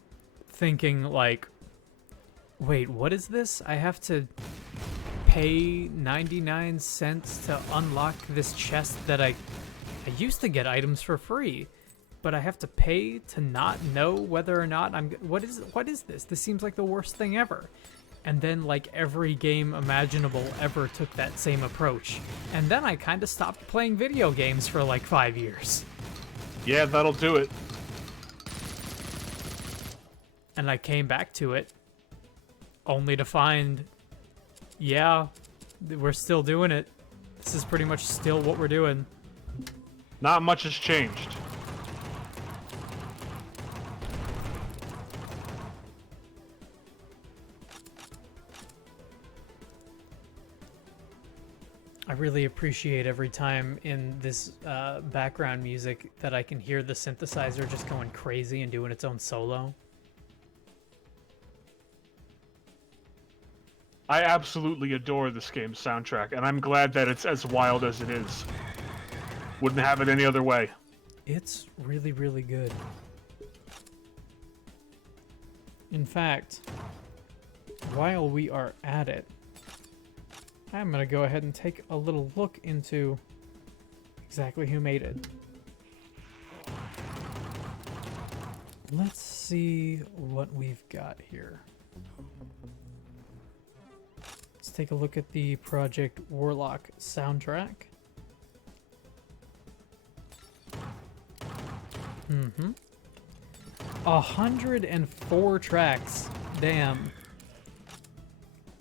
thinking, like, wait, what is this? I have to pay 99 cents to unlock this chest that I used to get items for free, but I have to pay to not know whether or not what is this? This seems like the worst thing ever. And then, like, every game imaginable ever took that same approach. And then I kind of stopped playing video games for like 5 years. Yeah, that'll do it. And I came back to it only to find, yeah, we're still doing it. This is pretty much still what we're doing. Not much has changed. I really appreciate every time in this background music that I can hear the synthesizer just going crazy and doing its own solo. I absolutely adore this game's soundtrack, and I'm glad that it's as wild as it is. Wouldn't have it any other way. It's really, really good. In fact, while we are at it, I'm going to go ahead and take a little look into exactly who made it. Let's see what we've got here. Let's take a look at the Project Warlock soundtrack. 104 tracks. Damn.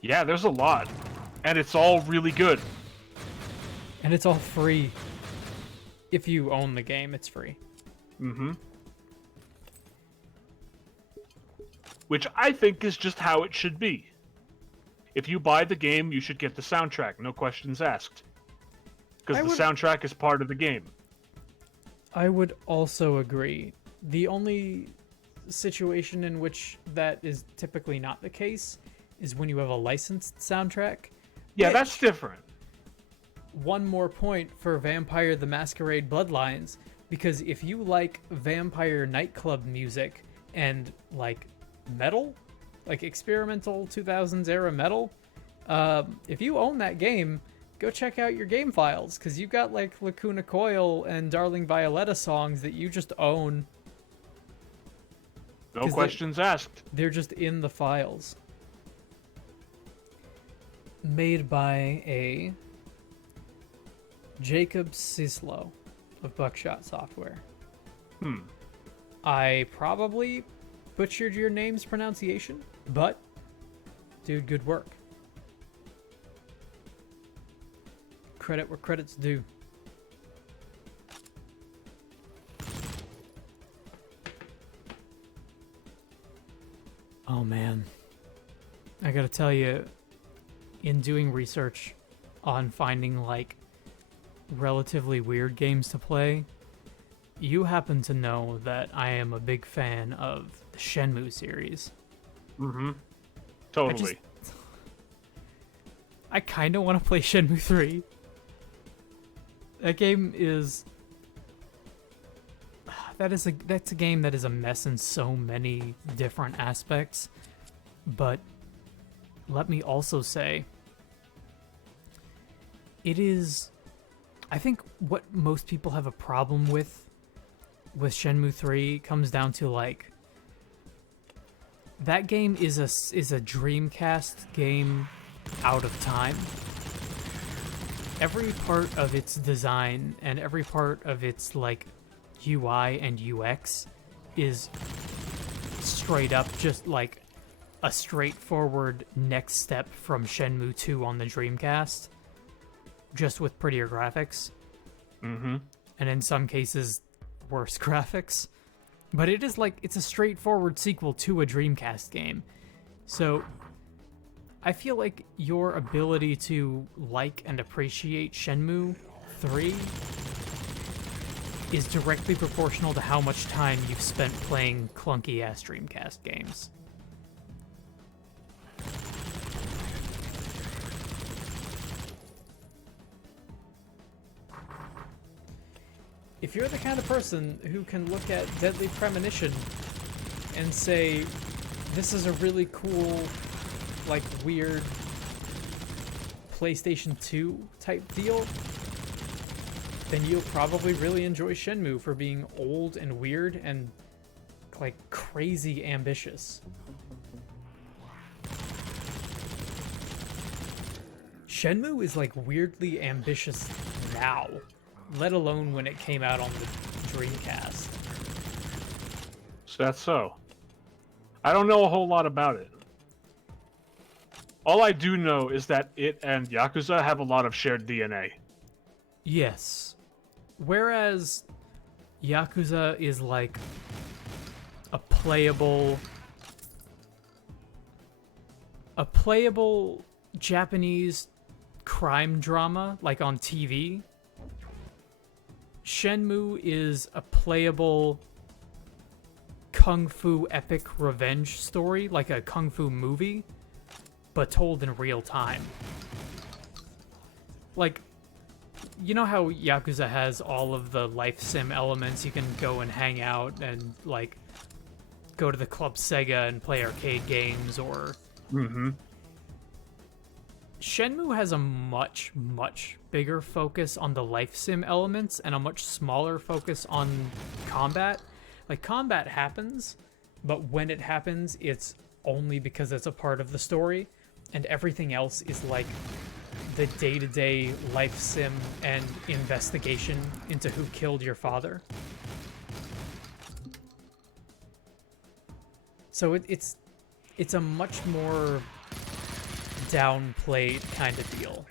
Yeah, there's a lot. And it's all really good. And it's all free. If you own the game, it's free. Mm-hmm. Which I think is just how it should be. If you buy the game, you should get the soundtrack, no questions asked. Because the soundtrack is part of the game. I would also agree. The only situation in which that is typically not the case is when you have a licensed soundtrack. Yeah, that's different. One more point for Vampire the Masquerade Bloodlines, because if you like vampire nightclub music and like metal, like experimental 2000s era metal, if you own that game, go check out your game files, because you've got like Lacuna Coil and Darling Violetta songs that you just own. No questions asked. They're just in the files. Made by a Jacob Sislo of Buckshot Software. I probably butchered your name's pronunciation, but dude, good work. Credit where credit's due. Oh man, I gotta tell you, in doing research on finding like relatively weird games to play, you happen to know that I am a big fan of the Shenmue series. Mm-hmm. Totally. I kind of want to play Shenmue 3. That game is... That's a game that is a mess in so many different aspects. But let me also say, it is... I think what most people have a problem with Shenmue 3 comes down to, like... That game is a Dreamcast game out of time. Every part of its design and every part of its, like, UI and UX is straight up just, like, a straightforward next step from Shenmue 2 on the Dreamcast, just with prettier graphics. Mm-hmm. And in some cases, worse graphics. But it is like, it's a straightforward sequel to a Dreamcast game. So, I feel like your ability to like and appreciate Shenmue 3 is directly proportional to how much time you've spent playing clunky-ass Dreamcast games. If you're the kind of person who can look at Deadly Premonition and say, this is a really cool, like, weird PlayStation 2 type deal, then you'll probably really enjoy Shenmue for being old and weird and, like, crazy ambitious. Shenmue is, like, weirdly ambitious now, let alone when it came out on the Dreamcast. So that's so. I don't know a whole lot about it. All I do know is that it and Yakuza have a lot of shared DNA. Yes. Whereas Yakuza is like a playable Japanese crime drama, like on TV, Shenmue is a playable kung fu epic revenge story, like a kung fu movie, but told in real time. Like, you know how Yakuza has all of the life sim elements? You can go and hang out and, like, go to the Club Sega and play arcade games, or... Mm-hmm. Shenmue has a much, much bigger focus on the life sim elements and a much smaller focus on combat. Like, combat happens, but when it happens, it's only because it's a part of the story, and everything else is, like, the day-to-day life sim and investigation into who killed your father. So it's a much more downplayed kind of deal.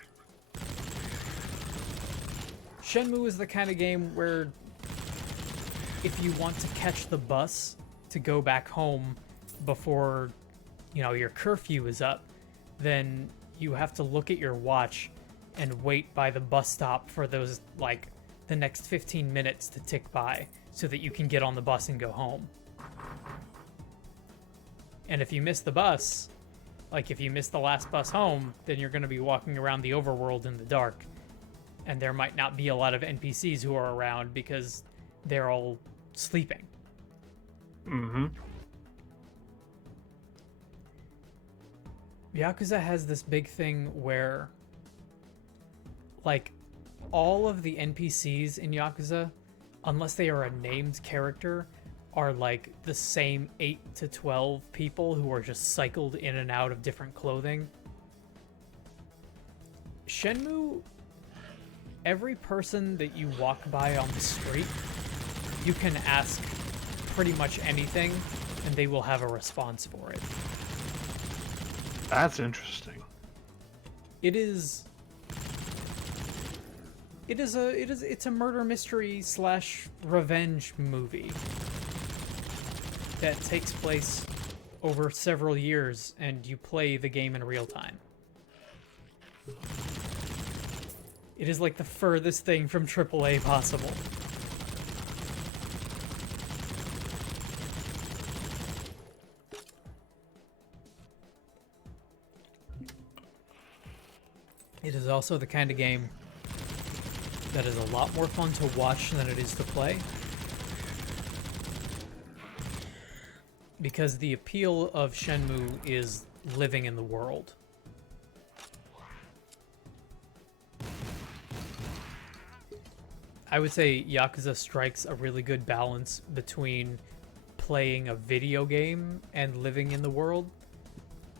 Shenmue is the kind of game where if you want to catch the bus to go back home before, you know, your curfew is up, then you have to look at your watch and wait by the bus stop for those, like, the next 15 minutes to tick by so that you can get on the bus and go home. And if you miss the bus, like, if you miss the last bus home, then you're going to be walking around the overworld in the dark. And there might not be a lot of NPCs who are around because they're all sleeping. Mm-hmm. Yakuza has this big thing where, like, all of the NPCs in Yakuza, unless they are a named character, are like the same 8 to 12 people who are just cycled in and out of different clothing. Shenmue, every person that you walk by on the street, you can ask pretty much anything and they will have a response for it. That's interesting. It's a murder mystery / revenge movie that takes place over several years, and you play the game in real time. It is like the furthest thing from AAA possible. It is also the kind of game that is a lot more fun to watch than it is to play. Because the appeal of Shenmue is living in the world. I would say Yakuza strikes a really good balance between playing a video game and living in the world.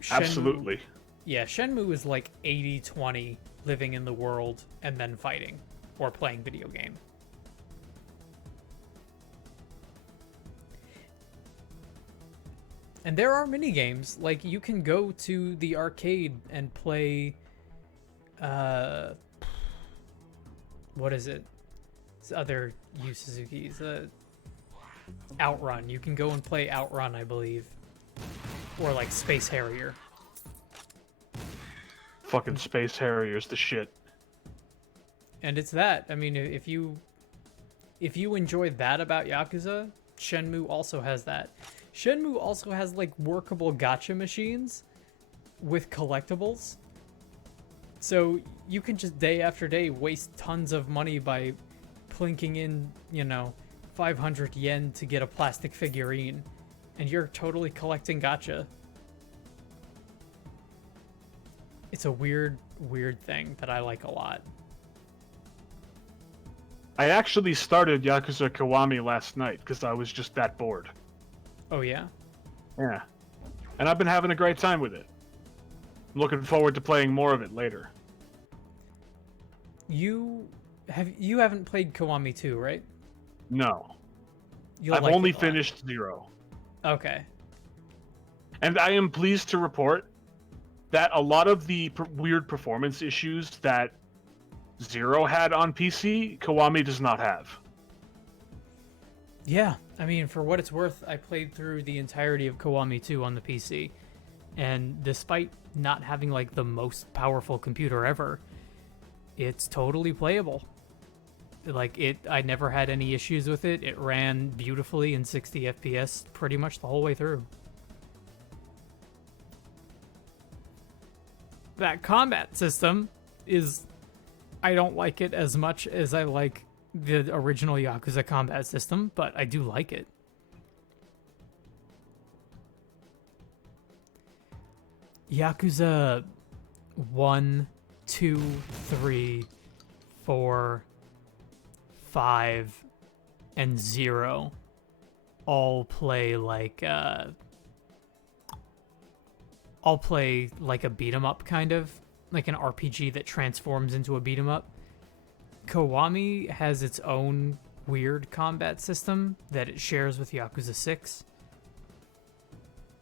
Absolutely. Yeah, Shenmue is like 80-20 living in the world and then fighting or playing video game. And there are mini games, like you can go to the arcade and play what is it? It's other Yu Suzuki's Outrun. You can go and play Outrun, I believe. Or like Space Harrier. Fucking Space Harrier's the shit. And it's that. I mean, if you enjoy that about Yakuza, Shenmue also has that. Shenmue also has like workable gacha machines with collectibles. So you can just day after day waste tons of money by plinking in, 500 yen to get a plastic figurine, and you're totally collecting gacha. It's a weird thing that I like a lot. I actually started Yakuza Kiwami last night because I was just that bored. Oh yeah? Yeah. And I've been having a great time with it. I'm looking forward to playing more of it later. You haven't played Kiwami 2, right? No. You'll I've like only it a lot. finished 0. Okay. And I am pleased to report that a lot of the weird performance issues that 0 had on PC, Kiwami does not have. Yeah, I mean, for what it's worth, I played through the entirety of Kiwami 2 on the PC, and despite not having like the most powerful computer ever, it's totally playable. Like I never had any issues with it. It ran beautifully in 60 FPS pretty much the whole way through. That combat system is, I don't like it as much as I like the original Yakuza combat system, but I do like it. Yakuza 1, 2, 3, 4, 5, and 0 all play like a beat 'em up, kind of like an RPG that transforms into a beat 'em up. Kiwami has its own weird combat system that it shares with Yakuza 6,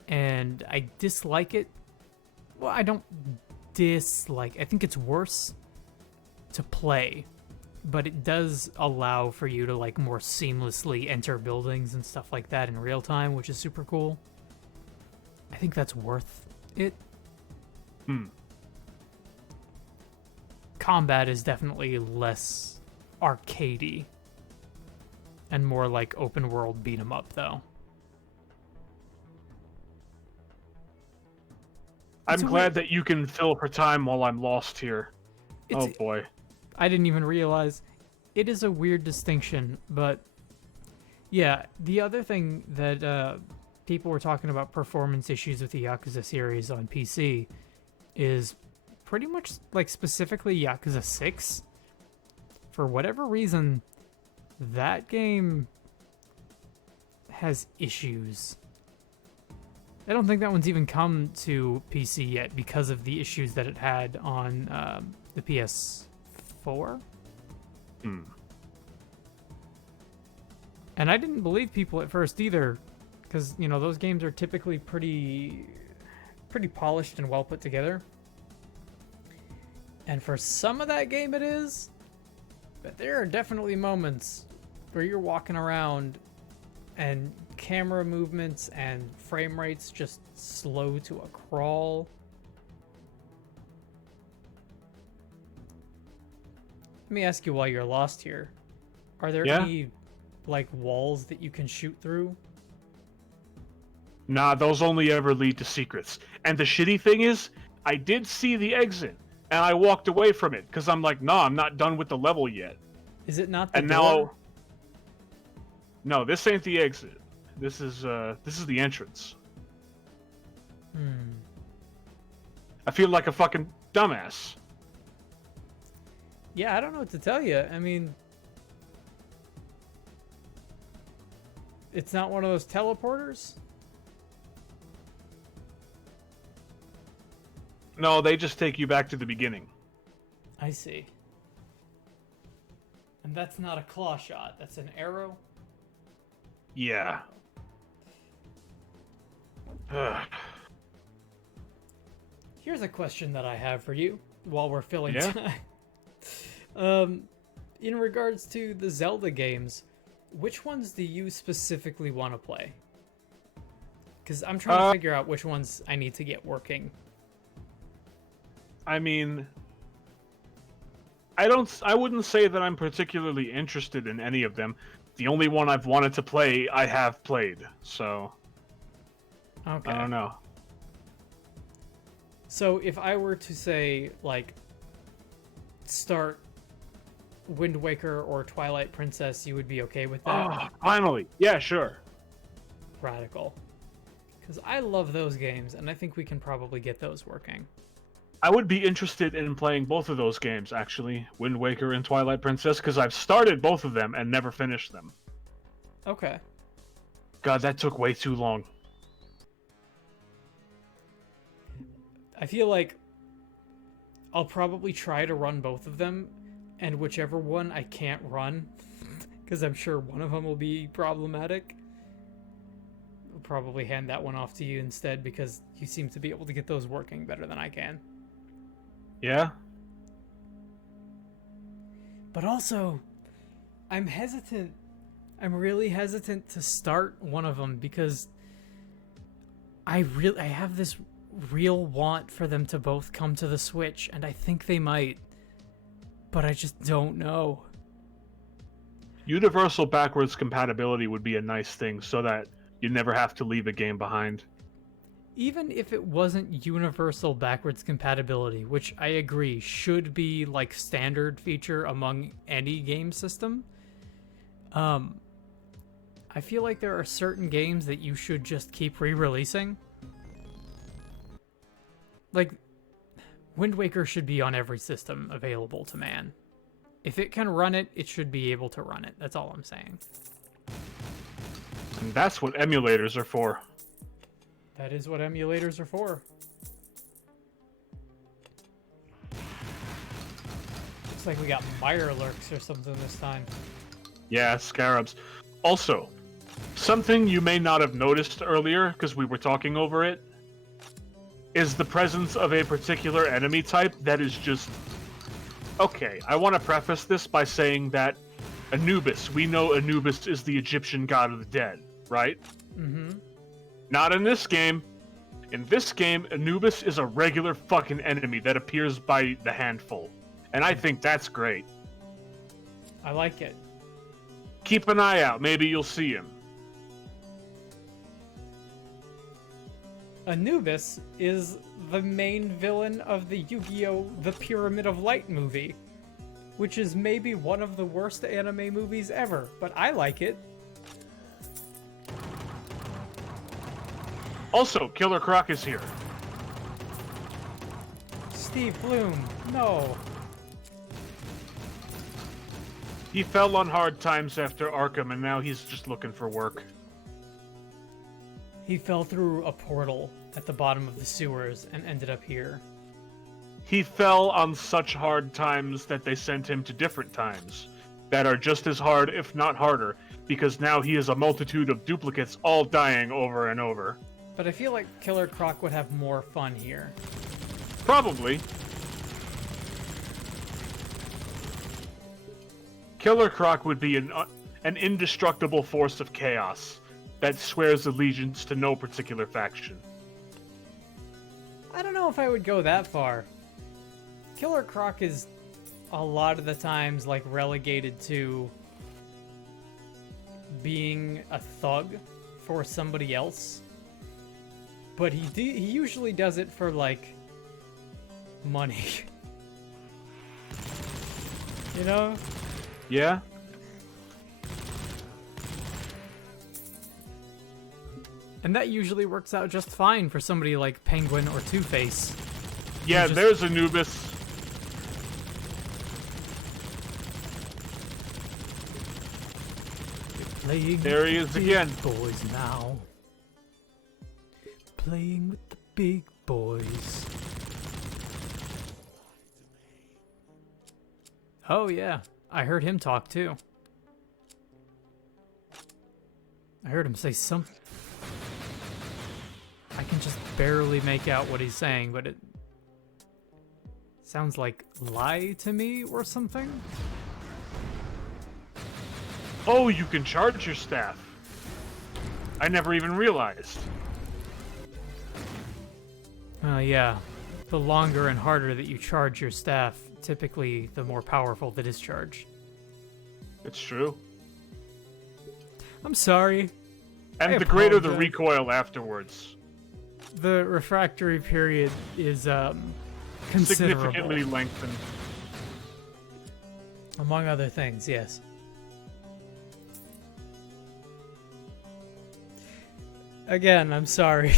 and I dislike it. Well, I don't dislike. I think it's worse to play, but it does allow for you to like more seamlessly enter buildings and stuff like that in real time, which is super cool. I think that's worth it. Combat is definitely less arcadey and more like open world beat 'em up, though. I'm glad that you can fill for time while I'm lost here. Oh boy. I didn't even realize. It is a weird distinction, but yeah, the other thing that people were talking about performance issues with the Yakuza series on PC is pretty much like specifically Yakuza 6. For whatever reason, that game has issues. I don't think that one's even come to PC yet because of the issues that it had on the PS4. And I didn't believe people at first either, because those games are typically pretty polished and well put together. And for some of that game it is, but there are definitely moments where you're walking around and camera movements and frame rates just slow to a crawl. Let me ask you while you're lost here. Are there any like walls that you can shoot through? Nah, those only ever lead to secrets. And the shitty thing is, I did see the exit, and I walked away from it, because I'm like, nah, I'm not done with the level yet. Is it not the and door? Now, no, this ain't the exit. This is the entrance. I feel like a fucking dumbass. Yeah, I don't know what to tell you. I mean, It's not one of those teleporters? No, they just take you back to the beginning. I see. And that's not a claw shot, that's an arrow? Yeah. Ugh. Here's a question that I have for you while we're filling Yeah? time. In regards to the Zelda games, which ones do you specifically want to play? Because I'm trying to figure out which ones I need to get working. I mean, I wouldn't say that I'm particularly interested in any of them. The only one I've wanted to play, I have played, so Okay. I don't know. So if I were to say, like, start Wind Waker or Twilight Princess, you would be okay with that? Oh, finally. Yeah, sure. Radical. Because I love those games, and I think we can probably get those working. I would be interested in playing both of those games, actually. Wind Waker and Twilight Princess, because I've started both of them and never finished them. Okay. God, that took way too long. I feel like I'll probably try to run both of them, and whichever one I can't run, because I'm sure one of them will be problematic, I'll probably hand that one off to you instead, because you seem to be able to get those working better than I can. Yeah? But also, I'm hesitant. I'm really hesitant to start one of them, because I have this real want for them to both come to the Switch, and I think they might, but I just don't know. Universal backwards compatibility would be a nice thing so that you never have to leave a game behind. Even if it wasn't universal backwards compatibility, which I agree should be like standard feature among any game system, I feel like there are certain games that you should just keep re-releasing. Like, Wind Waker should be on every system available to man. If it can run it, it should be able to run it. That's all I'm saying. And that's what emulators are for. That is what emulators are for. Looks like we got Mirelurks or something this time. Yeah, scarabs. Also, something you may not have noticed earlier, because we were talking over it, is the presence of a particular enemy type that is just... Okay, I want to preface this by saying that Anubis, we know Anubis is the Egyptian god of the dead, right? Mm-hmm. Not in this game. In this game, Anubis is a regular fucking enemy that appears by the handful. And I think that's great. I like it. Keep an eye out, maybe you'll see him. Anubis is the main villain of the Yu-Gi-Oh! The Pyramid of Light movie, which is maybe one of the worst anime movies ever, but I like it. Also, Killer Croc is here. Steve Bloom, no. He fell on hard times after Arkham, and now he's just looking for work. He fell through a portal at the bottom of the sewers and ended up here. He fell on such hard times that they sent him to different times that are just as hard, if not harder, because now he is a multitude of duplicates all dying over and over. But I feel like Killer Croc would have more fun here. Probably. Killer Croc would be an indestructible force of chaos that swears allegiance to no particular faction. I don't know if I would go that far. Killer Croc is a lot of the times like relegated to being a thug for somebody else. But he usually does it for like money. You know? Yeah? And that usually works out just fine for somebody like Penguin or Two-Face. Yeah, just... there's Anubis. Playing There he with is the again. big boys now. Playing with the big boys. Oh yeah, I heard him talk too. I heard him say something. I can just barely make out what he's saying, but it sounds like lie to me or something. Oh, you can charge your staff. I never even realized. Yeah. The longer and harder that you charge your staff, typically the more powerful the discharge. It's true. I'm sorry. And I the greater the apologize. recoil afterwards. The refractory period is considerable. Significantly lengthened. Among other things, yes. Again, I'm sorry.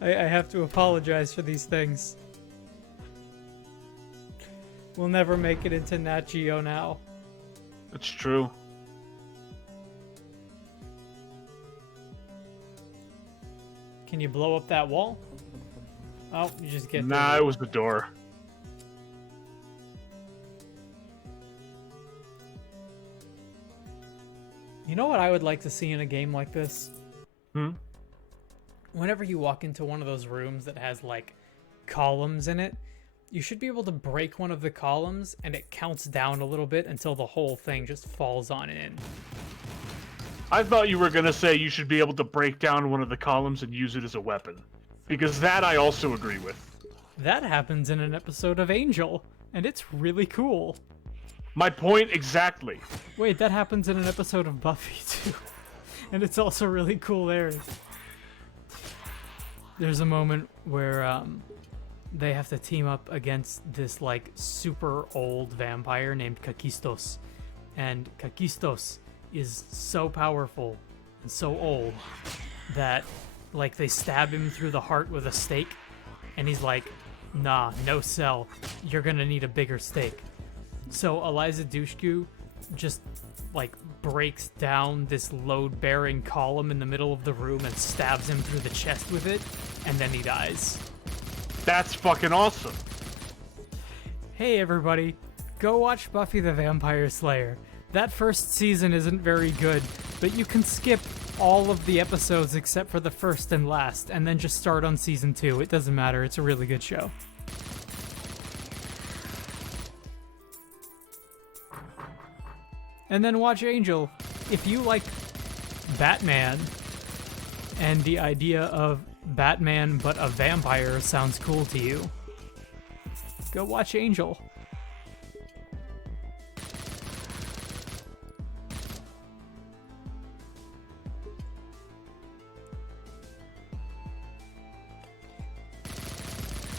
I have to apologize for these things. We'll never make it into Nat Geo now. It's true. Can you blow up that wall? Oh, you just get Nah, through. it was the door. You know what I would like to see in a game like this? Hmm? Whenever you walk into one of those rooms that has, like, columns in it, you should be able to break one of the columns and it counts down a little bit until the whole thing just falls on in. I thought you were gonna say you should be able to break down one of the columns and use it as a weapon. Because that I also agree with. That happens in an episode of Angel, and it's really cool. My point exactly. Wait, that happens in an episode of Buffy, too. And it's also really cool there. There's a moment where they have to team up against this, like, super old vampire named Kakistos. And Kakistos is so powerful and so old that, like, they stab him through the heart with a stake. And he's like, nah, no sell. You're gonna need a bigger stake. So Eliza Dushku just, like, breaks down this load-bearing column in the middle of the room and stabs him through the chest with it, and then he dies. That's fucking awesome. Hey everybody, go watch Buffy the Vampire Slayer. That first season isn't very good, but you can skip all of the episodes except for the first and last, and then just start on season 2. It doesn't matter, it's a really good show. And then watch Angel. If you like Batman, and the idea of Batman but a vampire sounds cool to you, go watch Angel.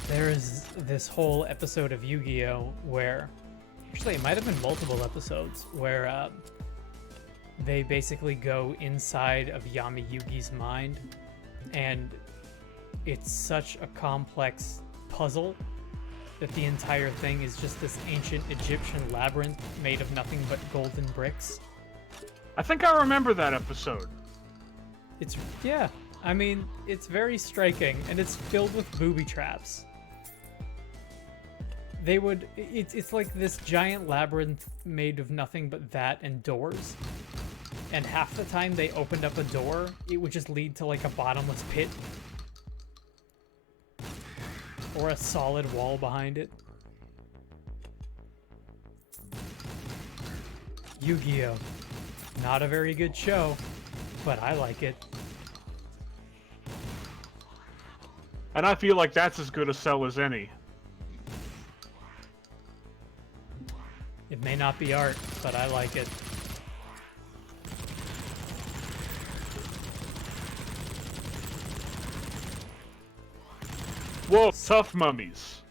There's this whole episode of Yu-Gi-Oh! Where, actually it might have been multiple episodes, where they basically go inside of Yami Yugi's mind, and it's such a complex puzzle that the entire thing is just this ancient Egyptian labyrinth made of nothing but golden bricks. I think I remember that episode. It's, yeah, I mean, it's very striking, and it's filled with booby traps. They would, it's like this giant labyrinth made of nothing but that and doors. And half the time they opened up a door, it would just lead to like a bottomless pit. Or a solid wall behind it. Yu-Gi-Oh! Not a very good show, but I like it. And I feel like that's as good a sell as any. It may not be art, but I like it. Whoa, tough mummies.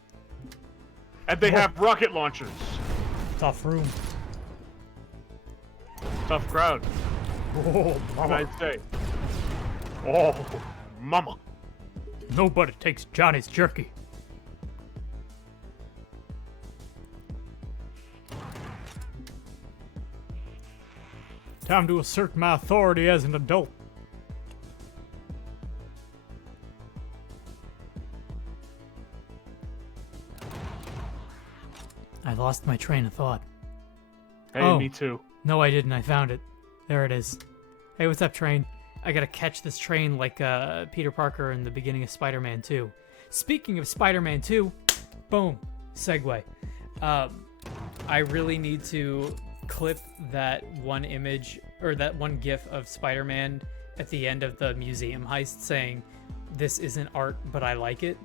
And they have rocket launchers. Tough room. Tough crowd. Oh, What can I say? Oh, mama. nobody takes Johnny's jerky. Time to assert my authority as an adult. I lost my train of thought. Hey, Oh. me too. No, I didn't. I found it. There it is. Hey, what's up, train? I gotta catch this train like Peter Parker in the beginning of Spider-Man 2. Speaking of Spider-Man 2, boom, segue. I really need to clip that one image, or that one gif of Spider-Man at the end of the museum heist saying, "This isn't art, but I like it."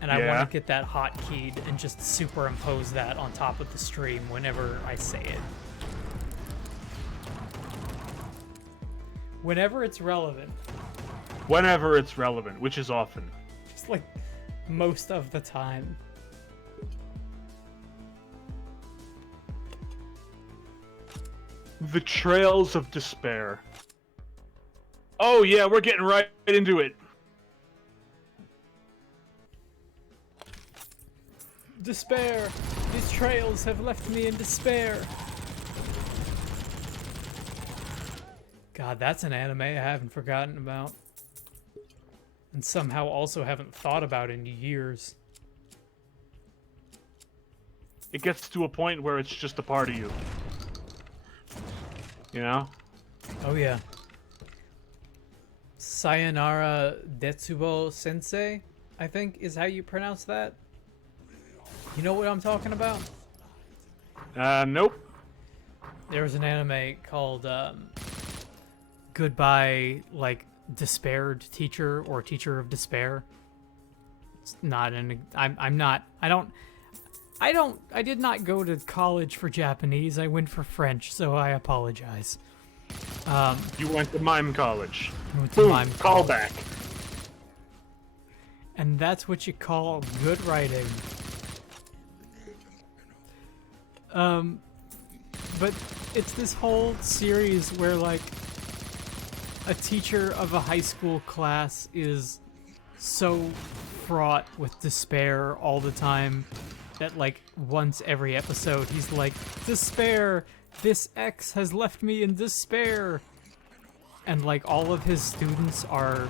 And I Yeah. want to get that hotkeyed and just superimpose that on top of the stream whenever I say it. Whenever it's relevant. Whenever it's relevant, which is often. Just like most of the time. The Trails of Despair. Oh yeah, we're getting right into it. Despair! These trails have left me in despair. God, that's an anime I haven't forgotten about. And somehow also haven't thought about in years. It gets to a point where it's just a part of you. You know? Oh yeah. Sayonara Detsubo Sensei, I think is how you pronounce that. You know what I'm talking about? Nope. There was an anime called Goodbye, like, Despaired Teacher or Teacher of Despair. It's not an. I did not go to college for Japanese. I went for French, so I apologize. You went to mime college. I went to Boom, mime college. callback. And that's what you call good writing. But it's this whole series where, like, a teacher of a high school class is so fraught with despair all the time that, like, once every episode he's like, "Despair! This X has left me in despair!" And, like, all of his students are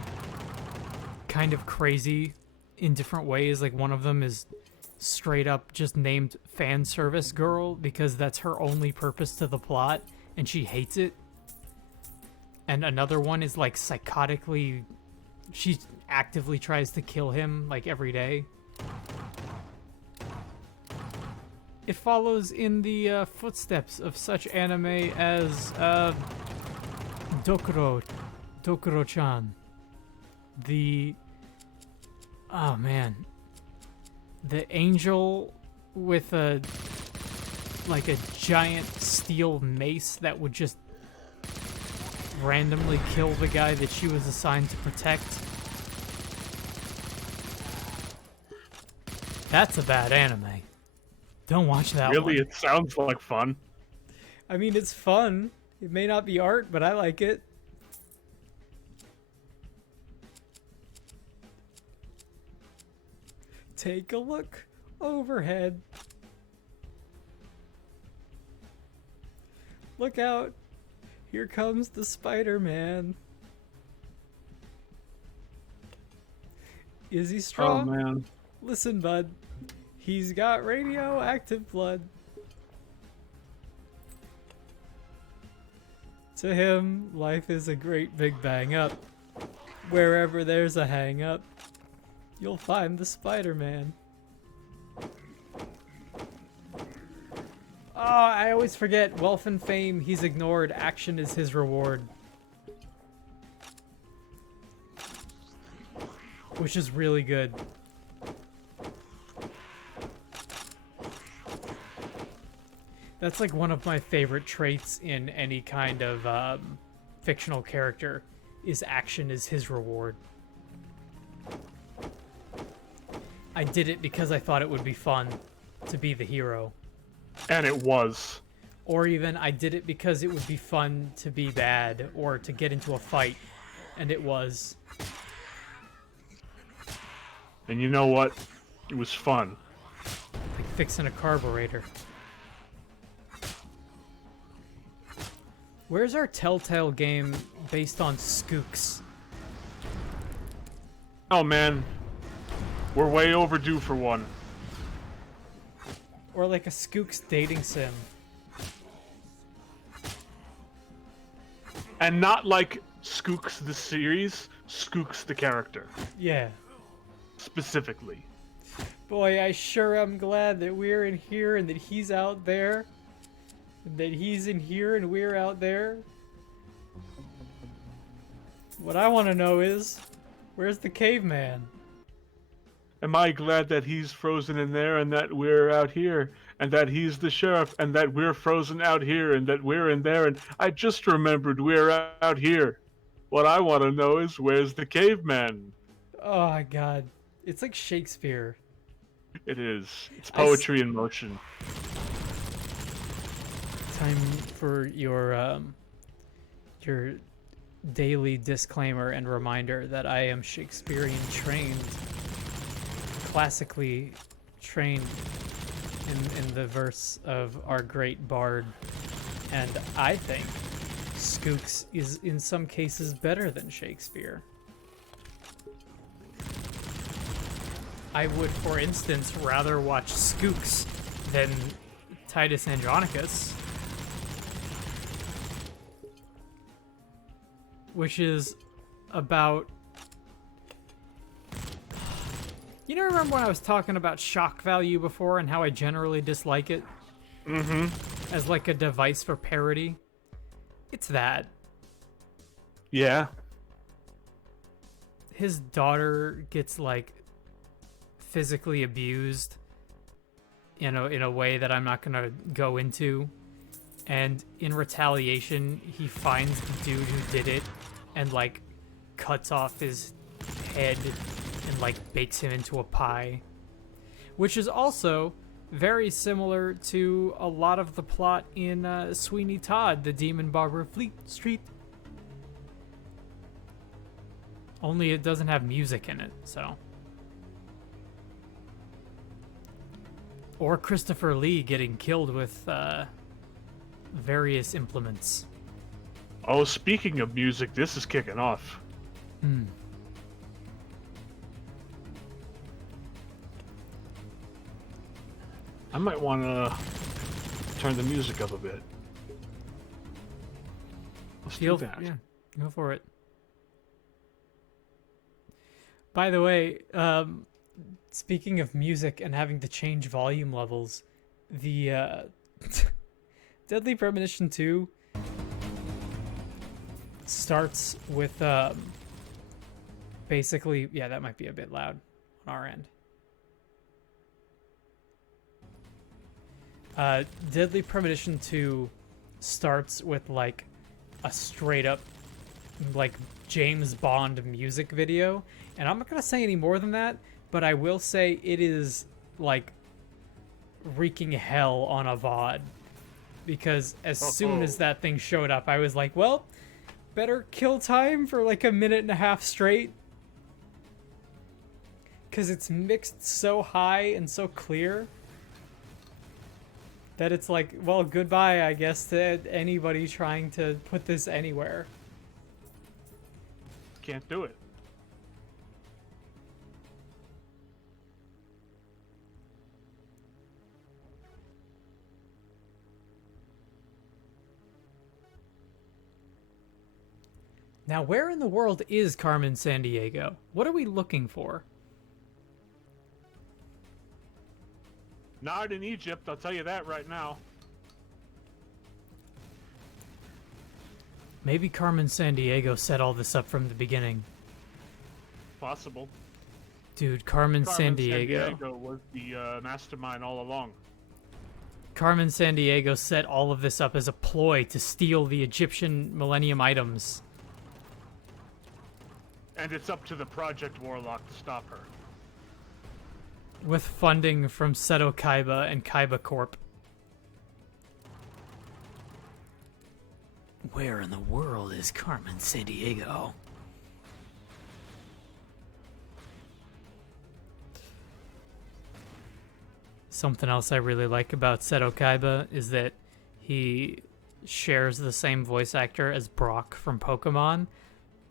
kind of crazy in different ways. Like, one of them is straight up just named fan service girl because that's her only purpose to the plot and she hates it. And another one is like psychotically, she actively tries to kill him like every day. It follows in the footsteps of such anime as Dokuro-chan. Oh man. The angel with a giant steel mace that would just randomly kill the guy that she was assigned to protect. That's a bad anime. Don't watch that one. Really, it sounds like fun. I mean, it's fun. It may not be art, but I like it. Take a look overhead. Look out. Here comes the Spider-Man. Is he strong? Oh man. Listen, bud. He's got radioactive blood. To him, life is a great big bang up. Wherever there's a hang up, you'll find the Spider-Man. Oh, I always forget. Wealth and fame, he's ignored. Action is his reward. Which is really good. That's like one of my favorite traits in any kind of fictional character, is action is his reward. I did it because I thought it would be fun to be the hero. And it was. Or even I did it because it would be fun to be bad or to get into a fight. And it was. And you know what? It was fun. Like fixing a carburetor. Where's our Telltale game based on Skooks? Oh man, we're way overdue for one. Or like a Skooks dating sim. And not like Skooks the series, Skooks the character, Yeah. specifically. Boy, I sure am glad that we're in here and that he's out there. And that he's in here and we're out there. What I want to know is, where's the caveman? Am I glad that he's frozen in there and that we're out here, and that he's the sheriff, and that we're frozen out here, and that we're in there, and I just remembered we're out here. What I want to know is, where's the caveman? Oh my god. It's like Shakespeare. It is. It's poetry in motion. Time for your daily disclaimer and reminder that I am Shakespearean trained, classically trained in the verse of our great bard, and I think Skooks is in some cases better than Shakespeare. I would, for instance, rather watch Skooks than Titus Andronicus, which is about... You know, remember when I was talking about shock value before and how I generally dislike it? Mm-hmm. As like a device for parody? It's that. Yeah. His daughter gets, like, physically abused in a way that I'm not gonna go into. And in retaliation, he finds the dude who did it and, like, cuts off his head and, like, bakes him into a pie. Which is also very similar to a lot of the plot in Sweeney Todd, the Demon Barber of Fleet Street. Only it doesn't have music in it, so. Or Christopher Lee getting killed with various implements. Oh, speaking of music, this is kicking off. Hmm. I might want to turn the music up a bit. Let's do that. Yeah, go for it. By the way, speaking of music and having to change volume levels, the Deadly Premonition 2 starts with basically, yeah, that might be a bit loud on our end. Deadly Premonition 2 starts with like a straight up like James Bond music video, and I'm not gonna say any more than that, but I will say it is like wreaking hell on a VOD, because as soon as that thing showed up, I was like, well, better kill time for like a minute and a half straight, because it's mixed so high and so clear that it's like, well, goodbye, I guess, to anybody trying to put this anywhere. Can't do it. Now, where in the world is Carmen Sandiego? What are we looking for? Not in Egypt, I'll tell you that right now. Maybe Carmen Sandiego set all this up from the beginning. Possible. Dude, Carmen Sandiego was the mastermind all along. Carmen Sandiego set all of this up as a ploy to steal the Egyptian Millennium items. And it's up to the Project Warlock to stop her. With funding from Seto Kaiba and Kaiba Corp. Where in the world is Carmen Sandiego? Something else I really like about Seto Kaiba is that he shares the same voice actor as Brock from Pokemon,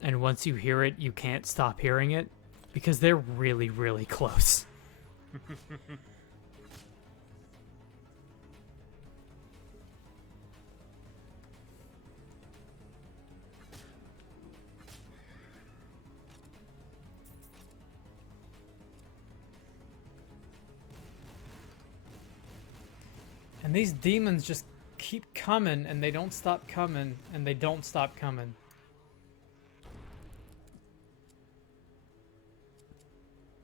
and once you hear it, you can't stop hearing it because they're really, really close. And these demons just keep coming, and they don't stop coming, and they don't stop coming.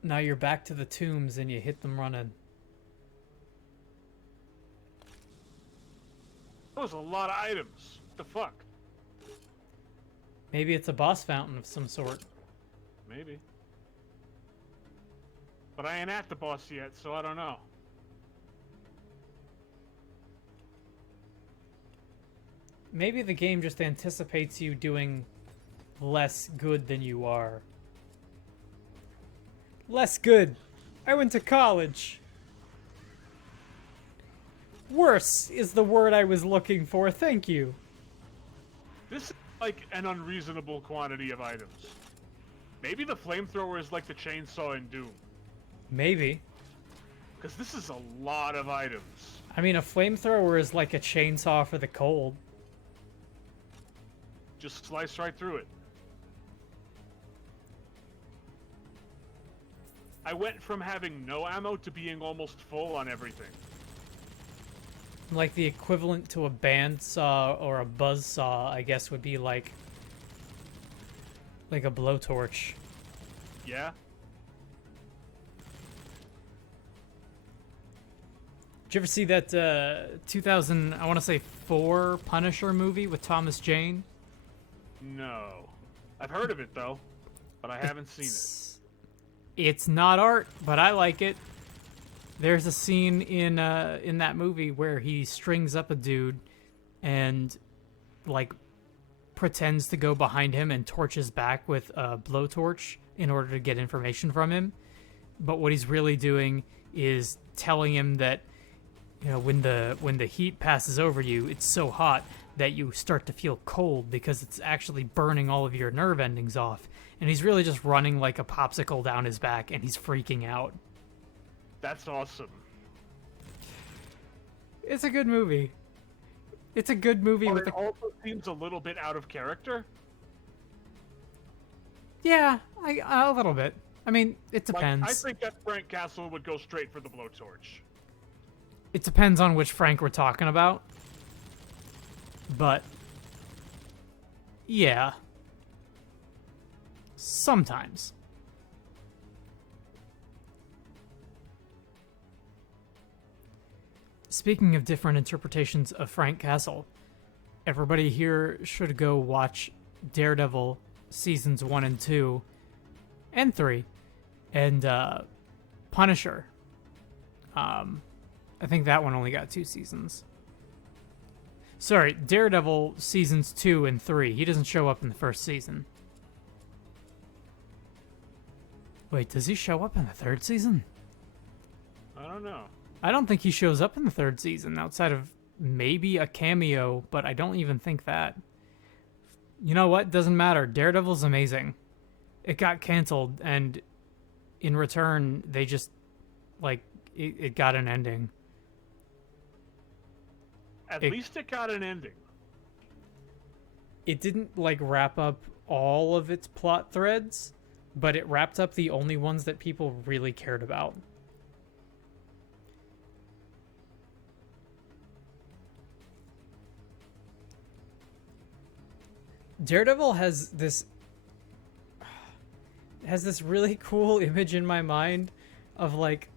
Now you're back to the tombs, and you hit them running. That was a lot of items. What the fuck? Maybe it's a boss fountain of some sort. Maybe. But I ain't at the boss yet, so I don't know. Maybe the game just anticipates you doing less good than you are. Less good. I went to college. Worse is the word I was looking for. Thank you. This is like an unreasonable quantity of items. Maybe the flamethrower is like the chainsaw in Doom. Maybe. Because this is a lot of items. I mean, a flamethrower is like a chainsaw for the cold. Just slice right through it. I went from having no ammo to being almost full on everything. Like the equivalent to a bandsaw or a buzzsaw, I guess, would be like a blowtorch. Yeah? Did you ever see that 2000, I want to say 4 Punisher movie with Thomas Jane? No. I've heard of it though, but I haven't seen it. It's not art, but I like it. There's a scene in that movie where he strings up a dude and like pretends to go behind him and torches back with a blowtorch in order to get information from him. But what he's really doing is telling him that, you know, when the heat passes over you, it's so hot that you start to feel cold because it's actually burning all of your nerve endings off. And he's really just running like a popsicle down his back, and he's freaking out. That's awesome. It's a good movie. It's a good movie But with it also seems a little bit out of character. Yeah, a little bit. I mean, it depends. Like, I think that Frank Castle would go straight for the blowtorch. It depends on which Frank we're talking about. But yeah. Sometimes. Speaking of different interpretations of Frank Castle, everybody here should go watch Daredevil seasons 1 and 2 and 3 and Punisher. I think that one only got 2 seasons. Sorry, Daredevil seasons 2 and 3. He doesn't show up in the first season. Wait, does he show up in the 3rd season? I don't know. I don't think he shows up in the 3rd season outside of maybe a cameo, but I don't even think that. You know what? Doesn't matter. Daredevil's amazing. It got canceled, and in return, they just, like, it got an ending. At least it got an ending. It didn't, like, wrap up all of its plot threads, but it wrapped up the only ones that people really cared about. Daredevil has this really cool image in my mind of, like,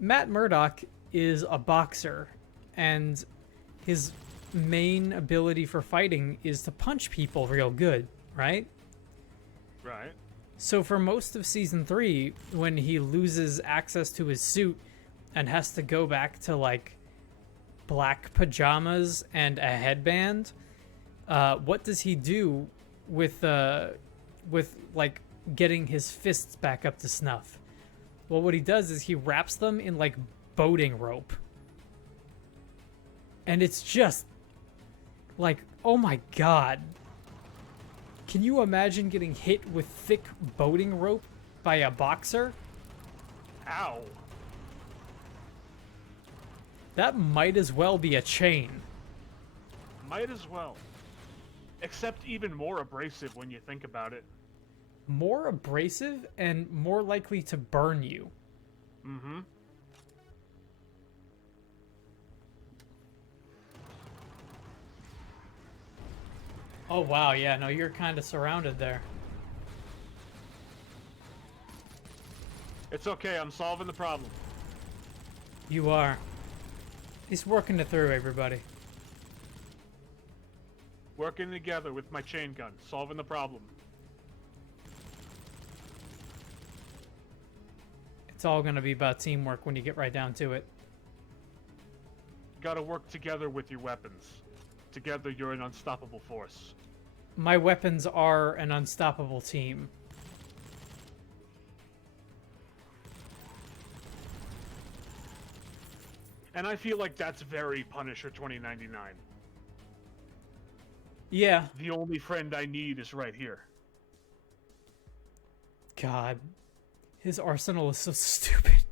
Matt Murdock is a boxer, and his main ability for fighting is to punch people real good, right? Right. So for most of season 3, when he loses access to his suit and has to go back to, like, black pajamas and a headband, what does he do with like getting his fists back up to snuff? Well, what he does is he wraps them in, like, boating rope. And it's Like, oh my god. Can you imagine getting hit with thick boating rope by a boxer? Ow. That might as well be a chain. Might as well. Except even more abrasive when you think about it. More abrasive and more likely to burn you. Mm-hmm. Oh wow, yeah, no, you're kind of surrounded there. It's okay, I'm solving the problem. You are. He's working it through, everybody. Working together with my chain gun, solving the problem. It's all gonna be about teamwork when you get right down to it. Gotta work together with your weapons. Together you're an unstoppable force. My weapons are an unstoppable team. And I feel like that's very Punisher 2099. Yeah. The only friend I need is right here. God. His arsenal is so stupid.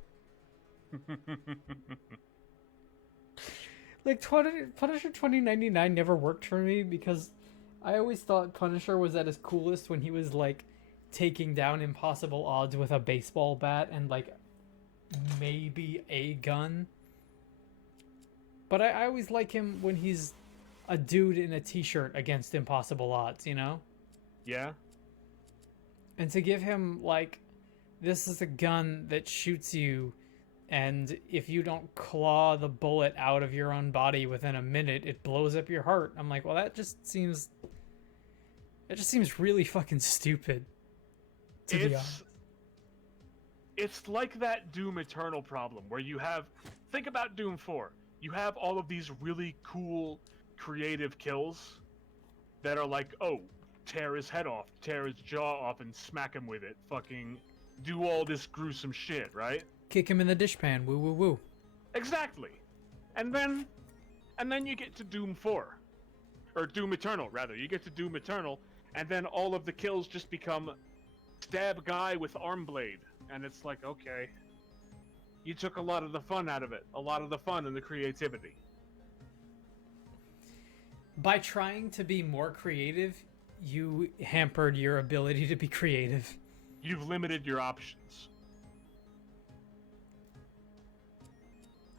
Like, Punisher 2099 never worked for me because I always thought Punisher was at his coolest when he was, like, taking down impossible odds with a baseball bat and, like, maybe a gun. But I always like him when he's a dude in a t-shirt against impossible odds, you know? Yeah? And to give him, like, this is a gun that shoots you, and if you don't claw the bullet out of your own body within a minute, it blows up your heart. I'm like, well, that just seems really fucking stupid, to be honest. It's like that Doom Eternal problem where you have... Think about Doom 4. You have all of these really cool, creative kills that are like, oh, tear his head off, tear his jaw off, and smack him with it. Fucking do all this gruesome shit, right? Kick him in the dishpan, woo woo woo. Exactly. And then you get to Doom 4. Or Doom Eternal, rather. You get to Doom Eternal, and then all of the kills just become stab guy with arm blade. And it's like, okay. You took a lot of the fun out of it. A lot of the fun and the creativity. By trying to be more creative, you hampered your ability to be creative. You've limited your options.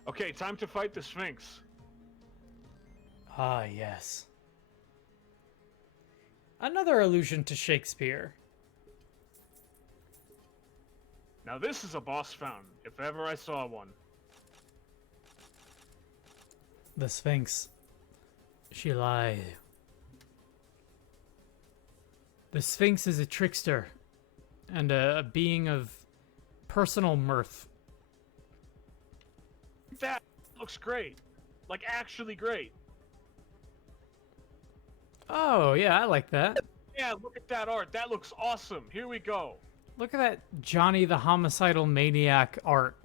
Okay, time to fight the Sphinx. Ah, yes. Another allusion to Shakespeare. Now this is a boss fountain, if ever I saw one. The Sphinx. She lied. The Sphinx is a trickster and a being of personal mirth. That looks great. Like, actually great. Oh, yeah, I like that. Yeah, look at that art. That looks awesome. Here we go. Look at that Johnny the Homicidal Maniac art.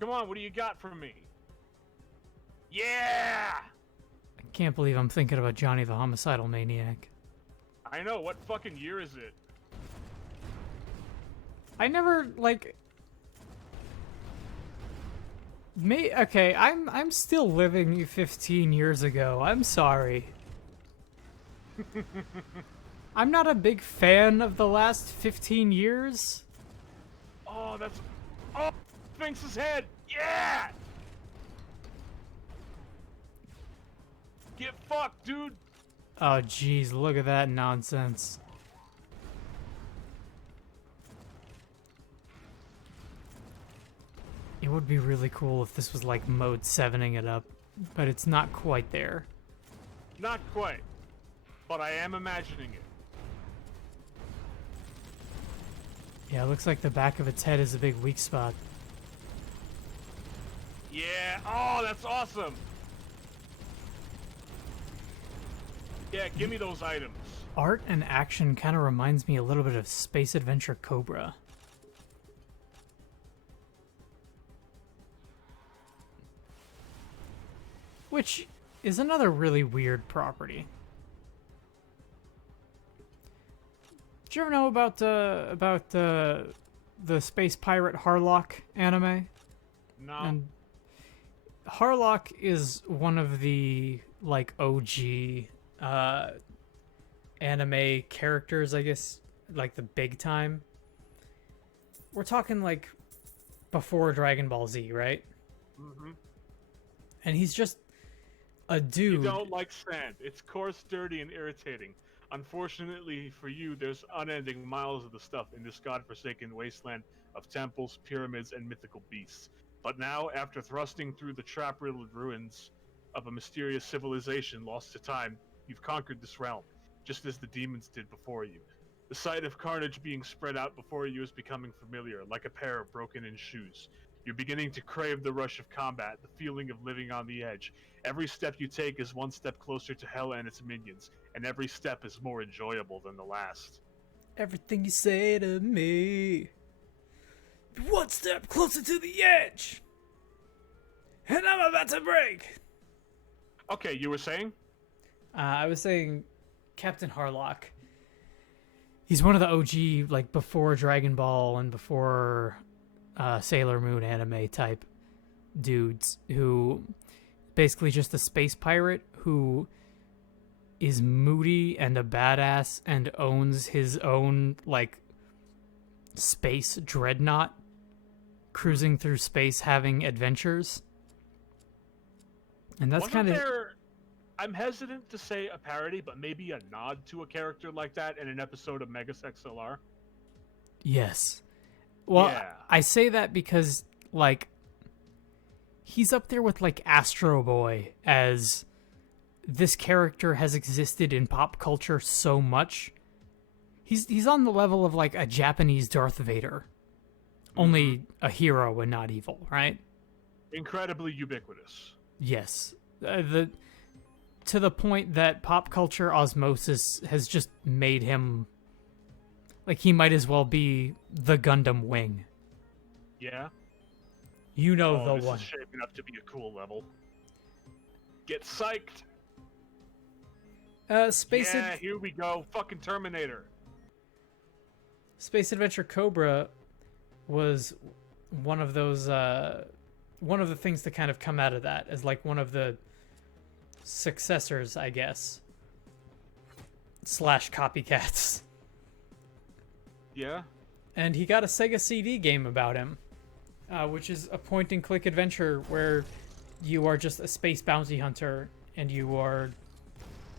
Come on, what do you got for me? Yeah! I can't believe I'm thinking about Johnny the Homicidal Maniac. I know, what fucking year is it? I never, like... Okay, I'm still living 15 years ago. I'm sorry. I'm not a big fan of the last 15 years. Oh, that's... Oh, Sphinx's head! Yeah! Get fucked, dude! Oh, jeez, look at that nonsense. It would be really cool if this was like mode 7ing it up, but it's not quite there. Not quite. But I am imagining it. Yeah, it looks like the back of its head is a big weak spot. Yeah, oh, that's awesome! Yeah, give me those items. Art and action kind of reminds me a little bit of Space Adventure Cobra. which is another really weird property. Did you ever know about the space pirate Harlock anime? No. And Harlock is one of the like OG anime characters, I guess, like the big time. We're talking like before Dragon Ball Z, right? Mm-hmm. And he's just a dude. You don't like sand. It's coarse, dirty, and irritating. Unfortunately for you, there's unending miles of the stuff in this godforsaken wasteland of temples, pyramids, and mythical beasts. But now, after thrusting through the trap-riddled ruins of a mysterious civilization lost to time, you've conquered this realm, just as the demons did before you. The sight of carnage being spread out before you is becoming familiar, like a pair of broken-in shoes. You're beginning to crave the rush of combat, the feeling of living on the edge. Every step you take is one step closer to hell and its minions, and every step is more enjoyable than the last. Everything you say to me, one step closer to the edge, and I'm about to break. Okay, you were saying? I was saying Captain Harlock. He's one of the OG, like, before Dragon Ball and before Sailor Moon anime type dudes who basically just a space pirate who is moody and a badass and owns his own, like, space dreadnought cruising through space having adventures. And that's kind of... I'm hesitant to say a parody, but maybe a nod to a character like that in an episode of Megas XLR. Yes. Well, yeah. I say that because, like, he's up there with, like, Astro Boy as this character has existed in pop culture so much. He's on the level of, like, a Japanese Darth Vader. Only a hero and not evil, right? Incredibly ubiquitous. Yes. To the point that pop culture osmosis has just made him, like, he might as well be the Gundam Wing. Yeah? You know the this one. is shaping up to be a cool level. Get psyched! Here we go. Fucking Terminator. Space Adventure Cobra was one of those, one of the things to kind of come out of that as, like, one of the successors, I guess. / copycats. Yeah? And he got a Sega CD game about him, which is a point-and-click adventure where you are just a space bounty hunter and you are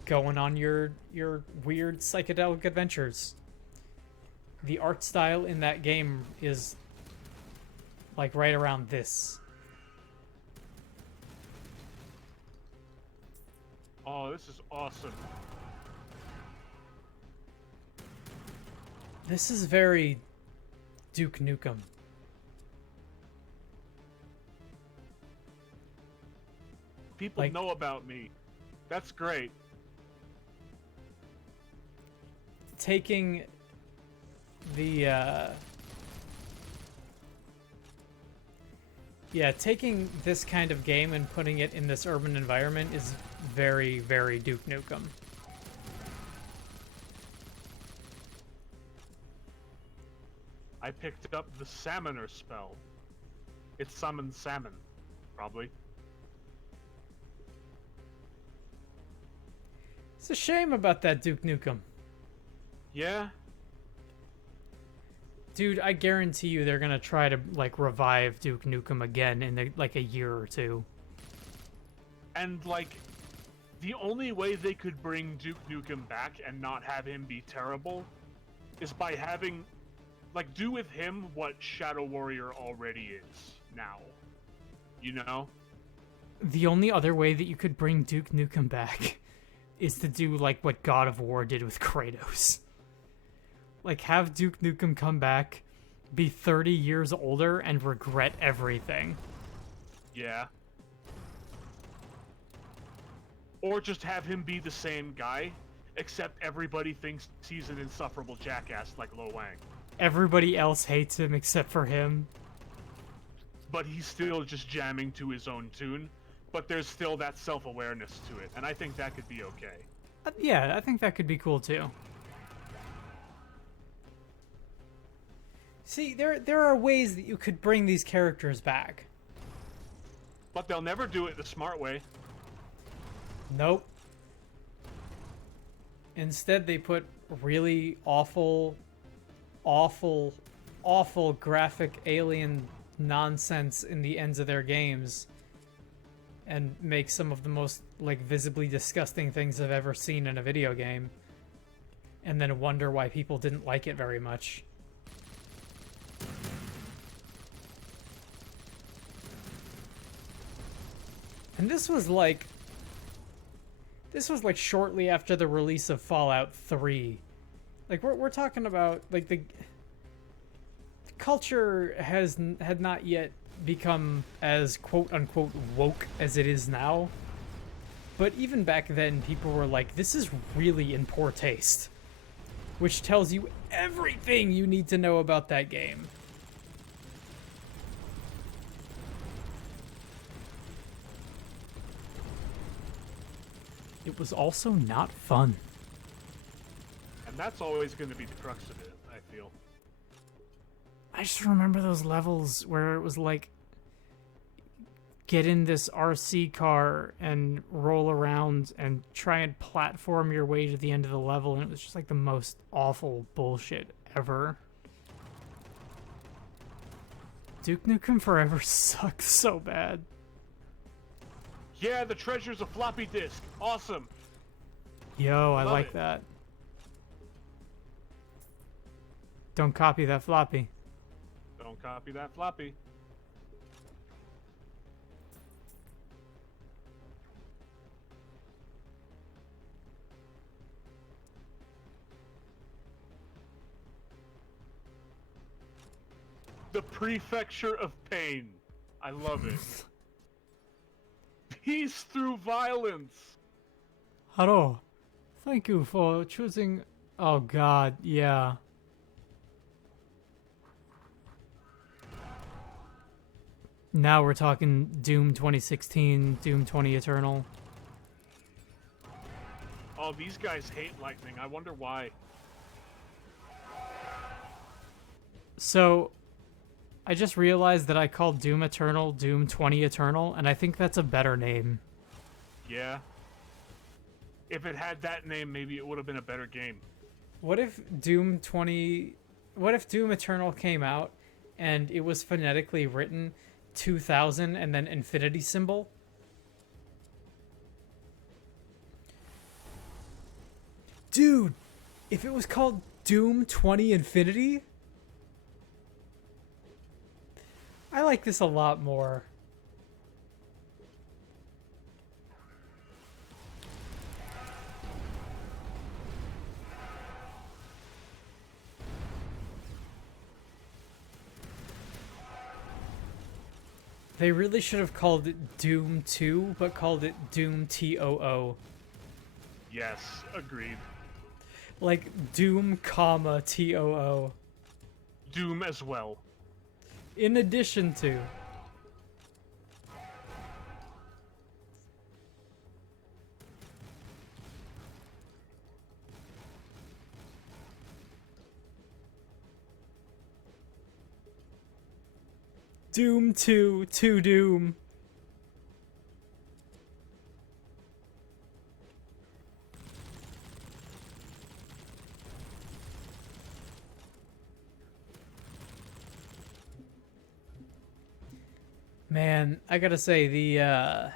going on your weird psychedelic adventures. The art style in that game is like right around this. Oh, this is awesome. This is very Duke Nukem. People Like- know about me. That's great. Taking the taking this kind of game and putting it in this urban environment is very, very Duke Nukem. I picked up the Salmoner spell. It summons salmon, probably. It's a shame about that Duke Nukem. Yeah? Dude, I guarantee you they're gonna try to, like, revive Duke Nukem again in, like, a year or two. And, like, the only way they could bring Duke Nukem back and not have him be terrible is by having, like, do with him what Shadow Warrior already is now. You know? The only other way that you could bring Duke Nukem back is to do, like, what God of War did with Kratos. Like, have Duke Nukem come back, be 30 years older, and regret everything. Yeah. Or just have him be the same guy, except everybody thinks he's an insufferable jackass like Lo Wang. Everybody else hates him except for him. But he's still just jamming to his own tune. but there's still that self-awareness to it, and I think that could be okay. Yeah, I think that could be cool too. See, there are ways that you could bring these characters back. But they'll never do it the smart way. Nope. Instead, they put really awful, awful, awful graphic alien nonsense in the ends of their games and make some of the most, like, visibly disgusting things I've ever seen in a video game, and then wonder why people didn't like it very much. And this was like shortly after the release of Fallout 3. Like, we're talking about, like, the culture had not yet become as quote-unquote woke as it is now. But even back then, people were like, this is really in poor taste. Which tells you everything you need to know about that game. It was also not fun. And that's always going to be the crux of it, I feel. I just remember those levels where it was like, get in this RC car and roll around and try and platform your way to the end of the level, and it was just like the most awful bullshit ever. Duke Nukem Forever sucks so bad. Yeah, the treasure's a floppy disk. Awesome. Yo, I Love like it. that. Don't copy that floppy. Don't copy that floppy. The Prefecture of Pain. I love it. Peace through violence. Hello. Thank you for choosing... Oh god, yeah. Now we're talking Doom 2016, Doom 20 Eternal. Oh, these guys hate lightning. I wonder why. So, I just realized that I called Doom Eternal Doom 20 Eternal, and I think that's a better name. Yeah. If it had that name, maybe it would have been a better game. What if Doom Eternal came out and it was phonetically written 2000 and then infinity symbol? Dude, if it was called Doom 20 Infinity, I like this a lot more. They really should have called it Doom 2, but called it Doom TOO. Yes, agreed. Like Doom, comma, TOO. Doom as well. In addition to. Doom 2, to Doom. Man, I gotta say, the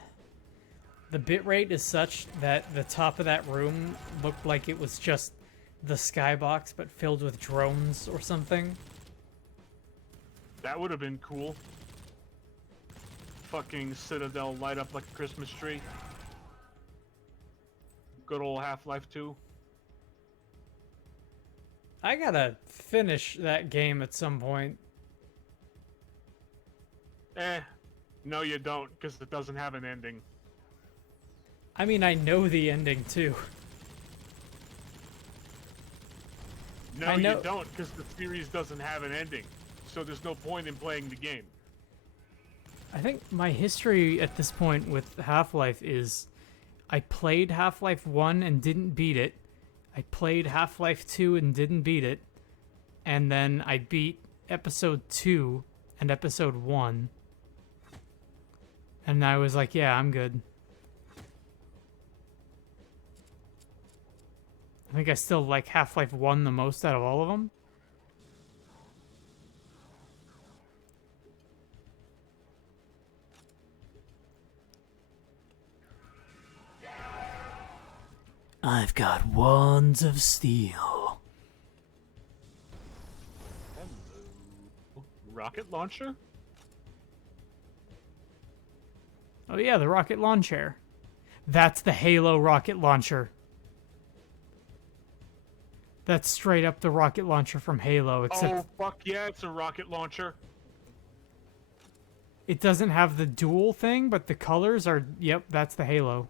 bitrate is such that the top of that room looked like it was just the skybox, but filled with drones or something. That would have been cool. Fucking Citadel light up like a Christmas tree. Good old Half-Life 2. I gotta finish that game at some point. No you don't, because it doesn't have an ending. I mean, I know the ending too. No, I know- you don't, because the series doesn't have an ending. So there's no point in playing the game. I think my history at this point with Half-Life is I played Half-Life 1 and didn't beat it. I played Half-Life 2 and didn't beat it. And then I beat Episode 2 and Episode 1. And I was like, yeah, I'm good. I think I still like Half-Life 1 the most out of all of them. I've got wands of steel. Hello. Rocket launcher? Oh yeah, the rocket launcher. That's the Halo rocket launcher. That's straight up the rocket launcher from Halo, except Oh, fuck yeah, it's a rocket launcher. it doesn't have the dual thing, but the colors are, yep, that's the Halo.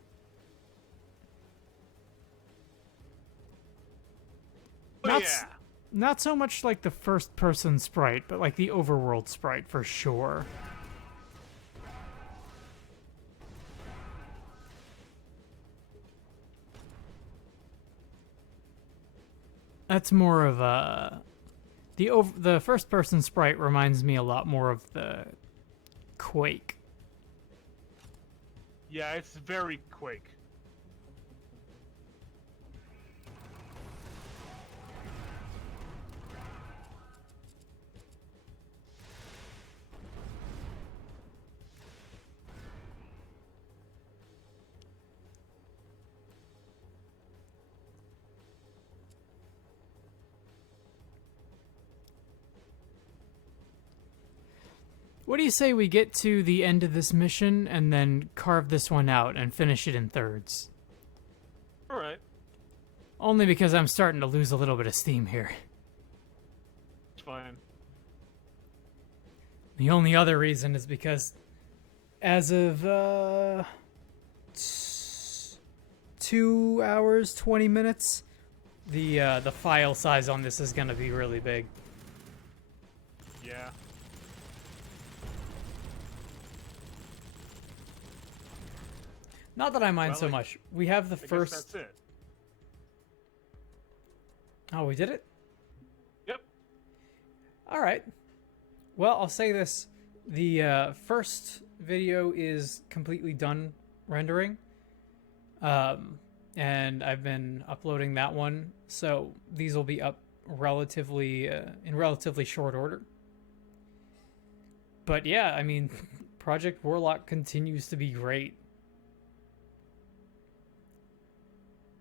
Oh, Not, yeah. not so much like the first person sprite, but like the overworld sprite for sure. That's more of a the first person sprite reminds me a lot more of the Quake. Yeah, it's very Quake. What do you say we get to the end of this mission and then carve this one out and finish it in thirds? Alright. Only because I'm starting to lose a little bit of steam here. It's fine. The only other reason is because as of 2 hours 20 minutes, the file size on this is gonna be really big. Yeah. Not that I mind Well, so I- much. We have the I guess first. that's it. Oh, we did it? Yep. All right. Well, I'll say this. The first video is completely done rendering. And I've been uploading that one. So these will be up relatively in relatively short order. But yeah, I mean, Project Warlock continues to be great.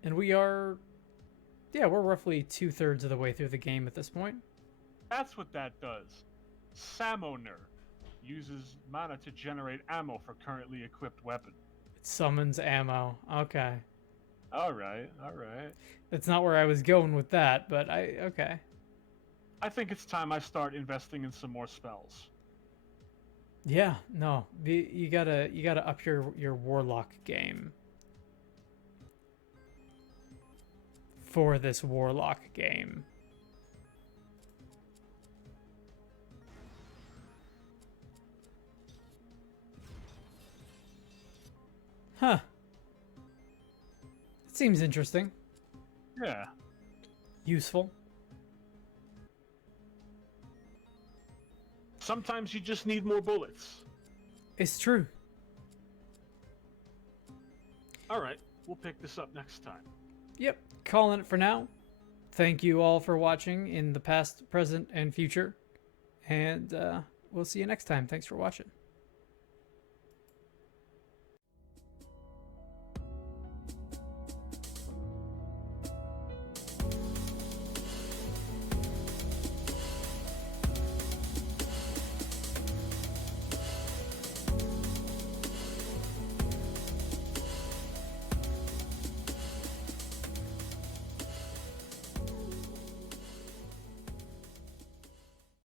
And we're roughly 2/3 of the way through the game at this point. That's what that does. Summoner uses mana to generate ammo for currently equipped weapon. It summons ammo. Okay. Alright, alright. That's not where I was going with that, but okay. I think it's time I start investing in some more spells. Yeah, no. You gotta up your Warlock game. For this Warlock game. Huh. It seems interesting. Yeah. Useful. Sometimes you just need more bullets. It's true. Alright, we'll pick this up next time. Yep, calling it for now. Thank you all for watching in the past, present, and future. And we'll see you next time. Thanks for watching.